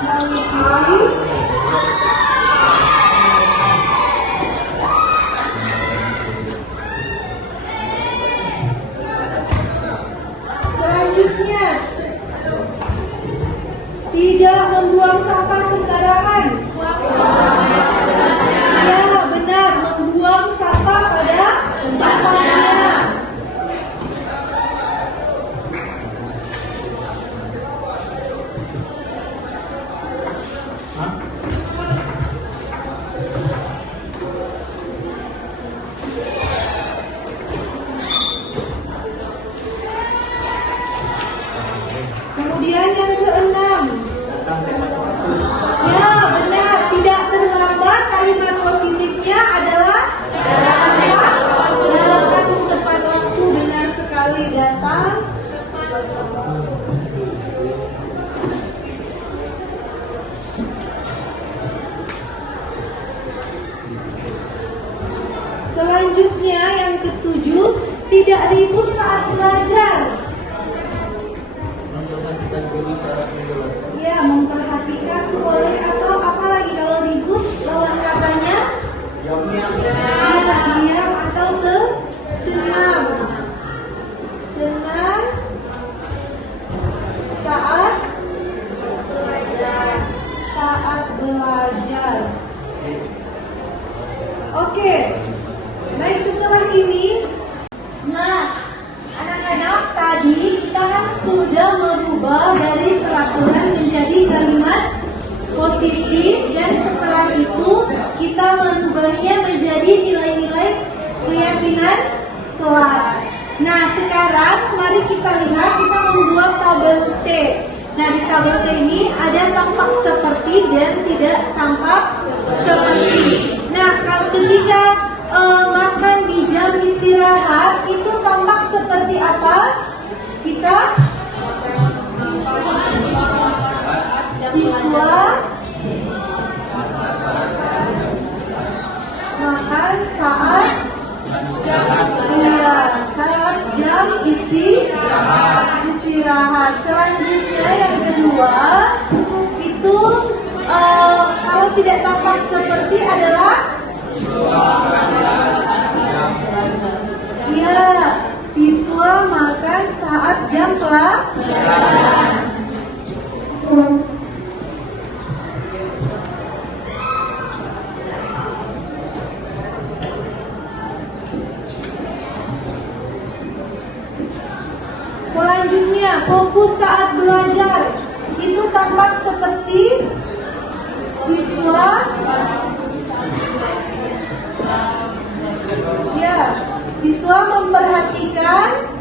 mengikuti selanjutnya, tidak membuang sampah sembarangan. Ya, benar, membuang sampah pada tempatnya. Kemudian yang keenam, ya benar, tidak terlambat. Kalimat positifnya adalah datang tepat waktu. Benar sekali, datang. Selanjutnya yang ketujuh, tidak ribut saat belajar. Ya, memperhatikan boleh, atau apa lagi kalau ribut lawan katanya? Diam atau tenang. Tenang saat belajar. Oke. Baik, setelah ini, nah, anak-anak, tadi kita kan sudah merubah dari peraturan menjadi kalimat positif, dan setelah itu kita merubahnya menjadi nilai-nilai keyakinan kelas. Nah, sekarang mari kita lihat, kita membuat tabel T. Nah, di tabel T ini ada tampak seperti dan tidak tampak seperti. Nah, kalau ketika makan di jam istirahat itu tampak seperti apa? Kita siswa makan saat jam istirahat. Selanjutnya yang kedua itu kalau tidak tampak seperti adalah ya, siswa makan saat jam pelajaran. Selanjutnya, fokus saat belajar. Itu tampak seperti siswa ya, siswa memperhatikan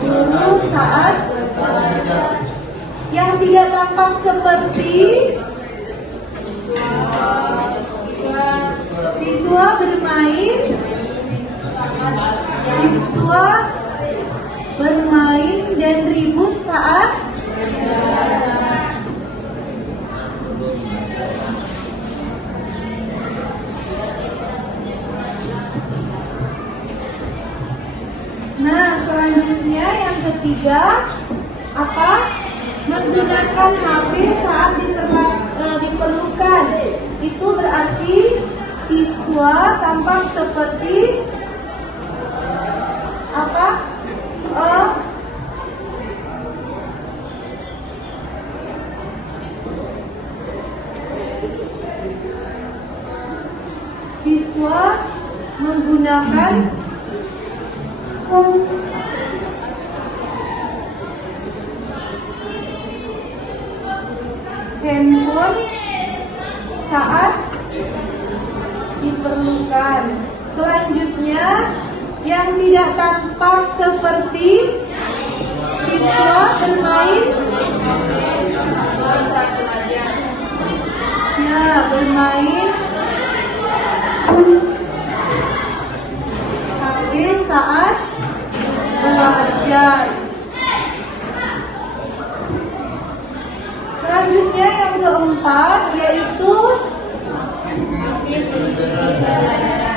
guru saat belajar. Yang tidak tampak seperti siswa bermain dan ribut saat nah, selanjutnya yang ketiga apa? Menggunakan HP saat diperlukan. Itu berarti siswa tampak seperti apa? Siswa menggunakan handphone saat diperlukan. Selanjutnya yang tidak tampak seperti siswa bermain saat belajar. Selanjutnya yang keempat yaitu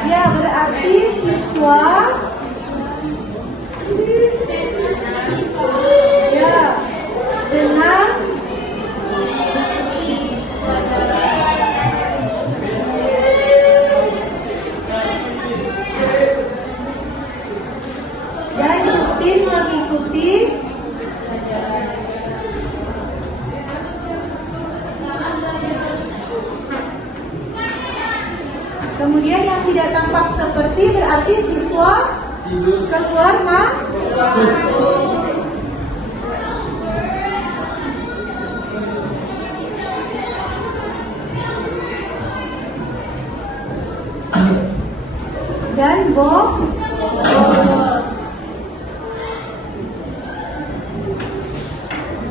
ya berarti siswa ya senang dan rutin mengikuti kemudian yang tidak tampak seperti berarti siswa keluar masuk. Dan bolos.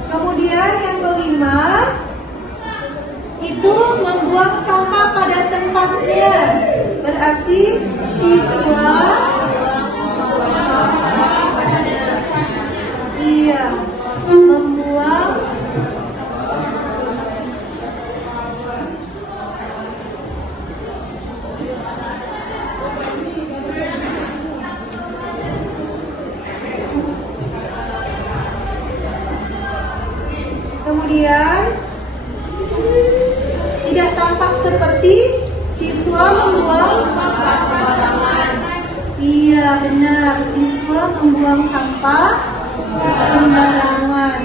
Kemudian yang kelima itu membuang sampah pada tempatnya. Berarti siswa iya membuang kemudian tidak tampak seperti siswa membuang sampah sembarangan. Iya benar, siswa membuang sampah sembarangan.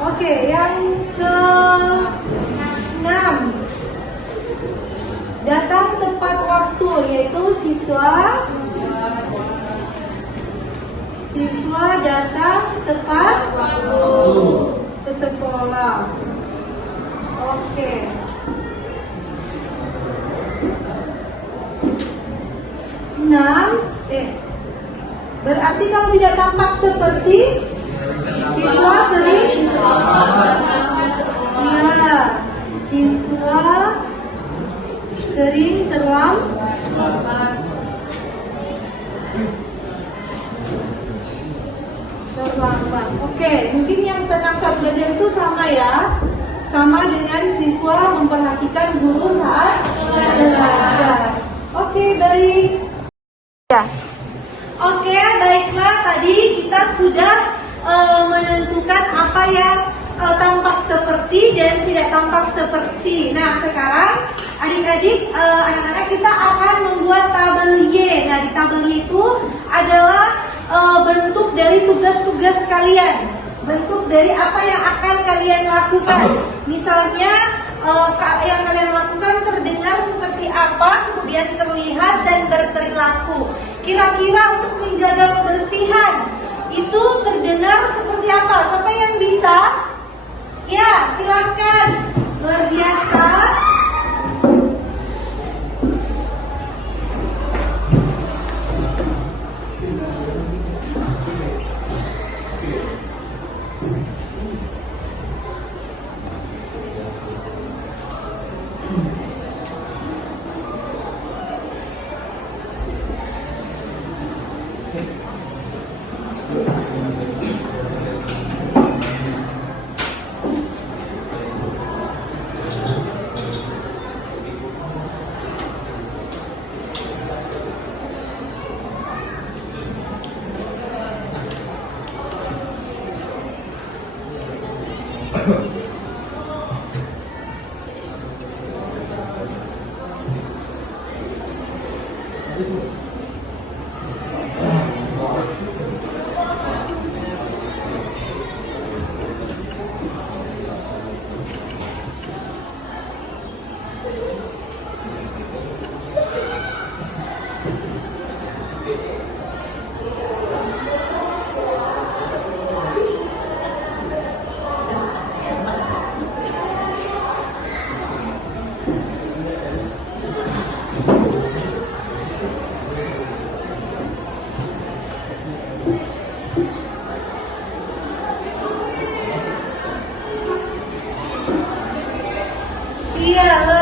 Oke, yang ke-6 datang tepat waktu, yaitu siswa datang tepat waktu ke sekolah. Oke. Berarti kalau tidak tampak seperti siswa sering ya, siswa sering terlambat. Oke, mungkin yang tenang saat belajar itu sama ya, sama dengan siswa memperhatikan guru saat belajar. Oke, baik. Ya. Oke, baiklah. Tadi kita sudah menentukan apa yang tampak seperti dan tidak tampak seperti. Nah, sekarang adik-adik, anak-anak kita akan membuat tabel Y. Nah, di tabel Y itu adalah bentuk dari tugas-tugas kalian, bentuk dari apa yang akan kalian lakukan. Misalnya yang kalian lakukan terdengar seperti apa, kemudian terlihat dan berperilaku. Kira-kira untuk menjaga kebersihan itu terdengar seperti apa? Siapa yang bisa? Ya, silahkan. Luar biasa.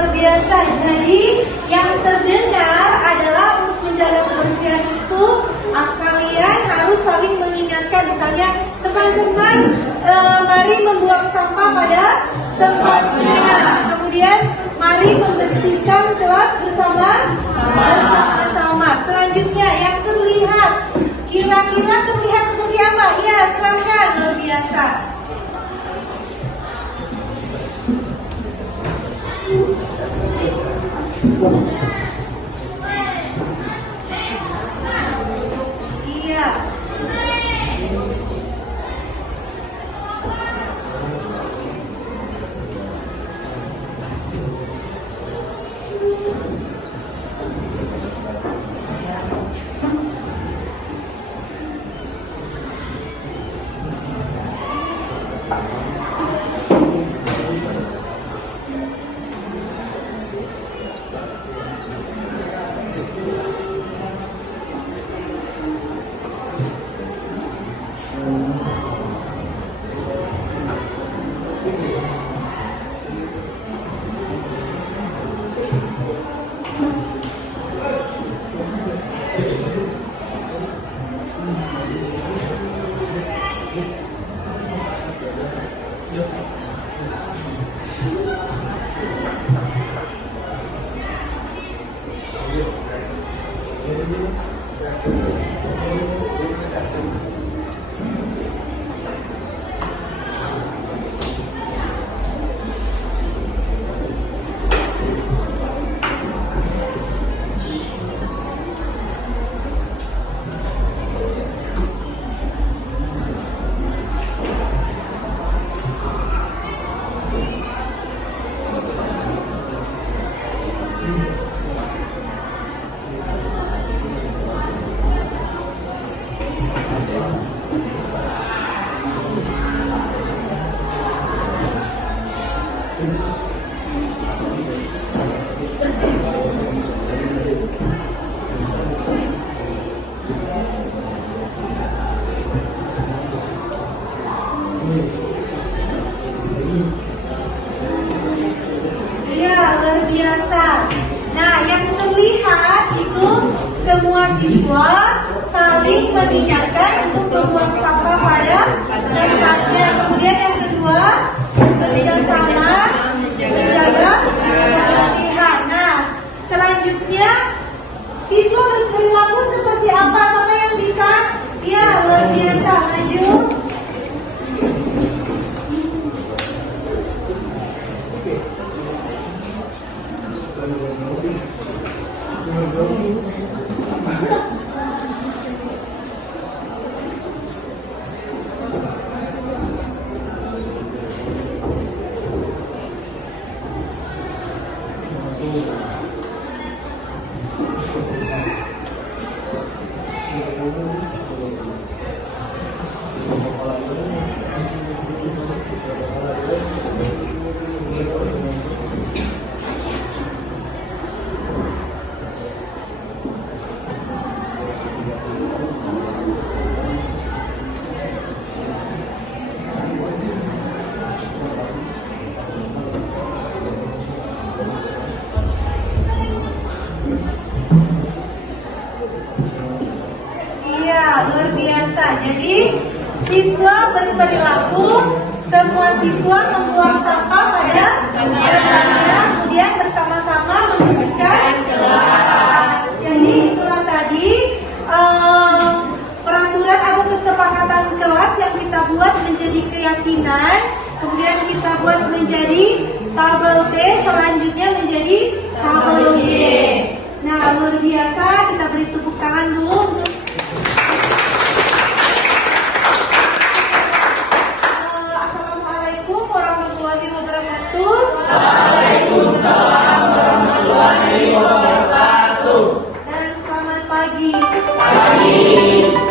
luar biasa. Jadi yang terdengar adalah untuk menjaga kebersihan itu kalian harus saling mengingatkan. Misalnya teman-teman, mari membuang sampah pada tempatnya. Kemudian mari membersihkan kelas bersama. Selanjutnya yang terlihat, kira-kira terlihat seperti apa? Ya, silakan. Luar biasa. Iya. Iya, luar biasa. Nah, yang terlihat itu semua siswa saling mengingatkan untuk membuang sampah pada tempatnya. Kemudian yang kedua, bekerjasama menjaga kebersihan. Nah, selanjutnya siswa berperilaku seperti apa? Sama yang bisa? Ya, luar biasa. Maju. Luar biasa. Jadi siswa berperilaku, semua siswa membuang sampah pada tempatnya, kemudian bersama-sama membersihkan kelas. Jadi itulah tadi peraturan atau kesepakatan kelas yang kita buat menjadi keyakinan, kemudian kita buat menjadi tabel T, selanjutnya menjadi tabel G. Nah, luar biasa. Kita beri tepuk tangan dulu. Assalamualaikum warahmatullahi wabarakatuh. Waalaikumsalam warahmatullahi wabarakatuh. Dan selamat pagi. Pagi.